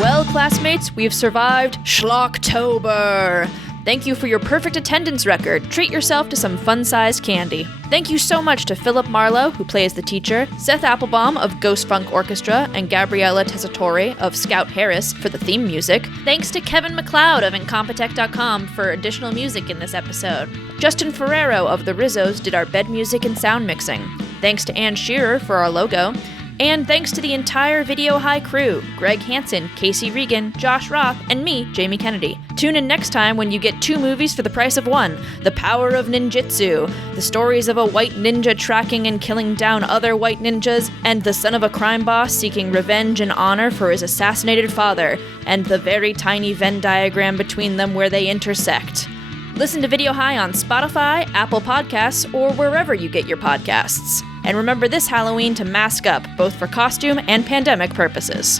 Well, classmates, we've survived Schlocktober. Thank you for your perfect attendance record. Treat yourself to some fun-sized candy. Thank you so much to Philip Marlowe, who plays the teacher, Seth Applebaum of Ghost Funk Orchestra, and Gabriella Tessitore of Scout Harris for the theme music. Thanks to Kevin McLeod of Incompetech.com for additional music in this episode. Justin Ferrero of The Rizzos did our bed music and sound mixing. Thanks to Ann Shearer for our logo. And thanks to the entire Video High crew, Greg Hansen, Casey Regan, Josh Roth, and me, Jamie Kennedy. Tune in next time when you get 2 movies for the price of 1. The Power of Ninjutsu, the stories of a white ninja tracking and killing down other white ninjas, and the son of a crime boss seeking revenge and honor for his assassinated father, and the very tiny Venn diagram between them where they intersect. Listen to Video High on Spotify, Apple Podcasts, or wherever you get your podcasts. And remember this Halloween to mask up, both for costume and pandemic purposes.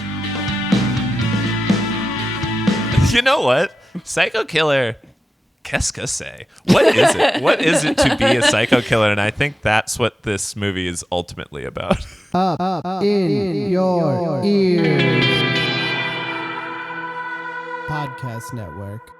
You know what? Psycho killer. Qu'est-ce que c'est? What is it? What is it to be a psycho killer? And I think that's what this movie is ultimately about. Up in your ears. Podcast Network.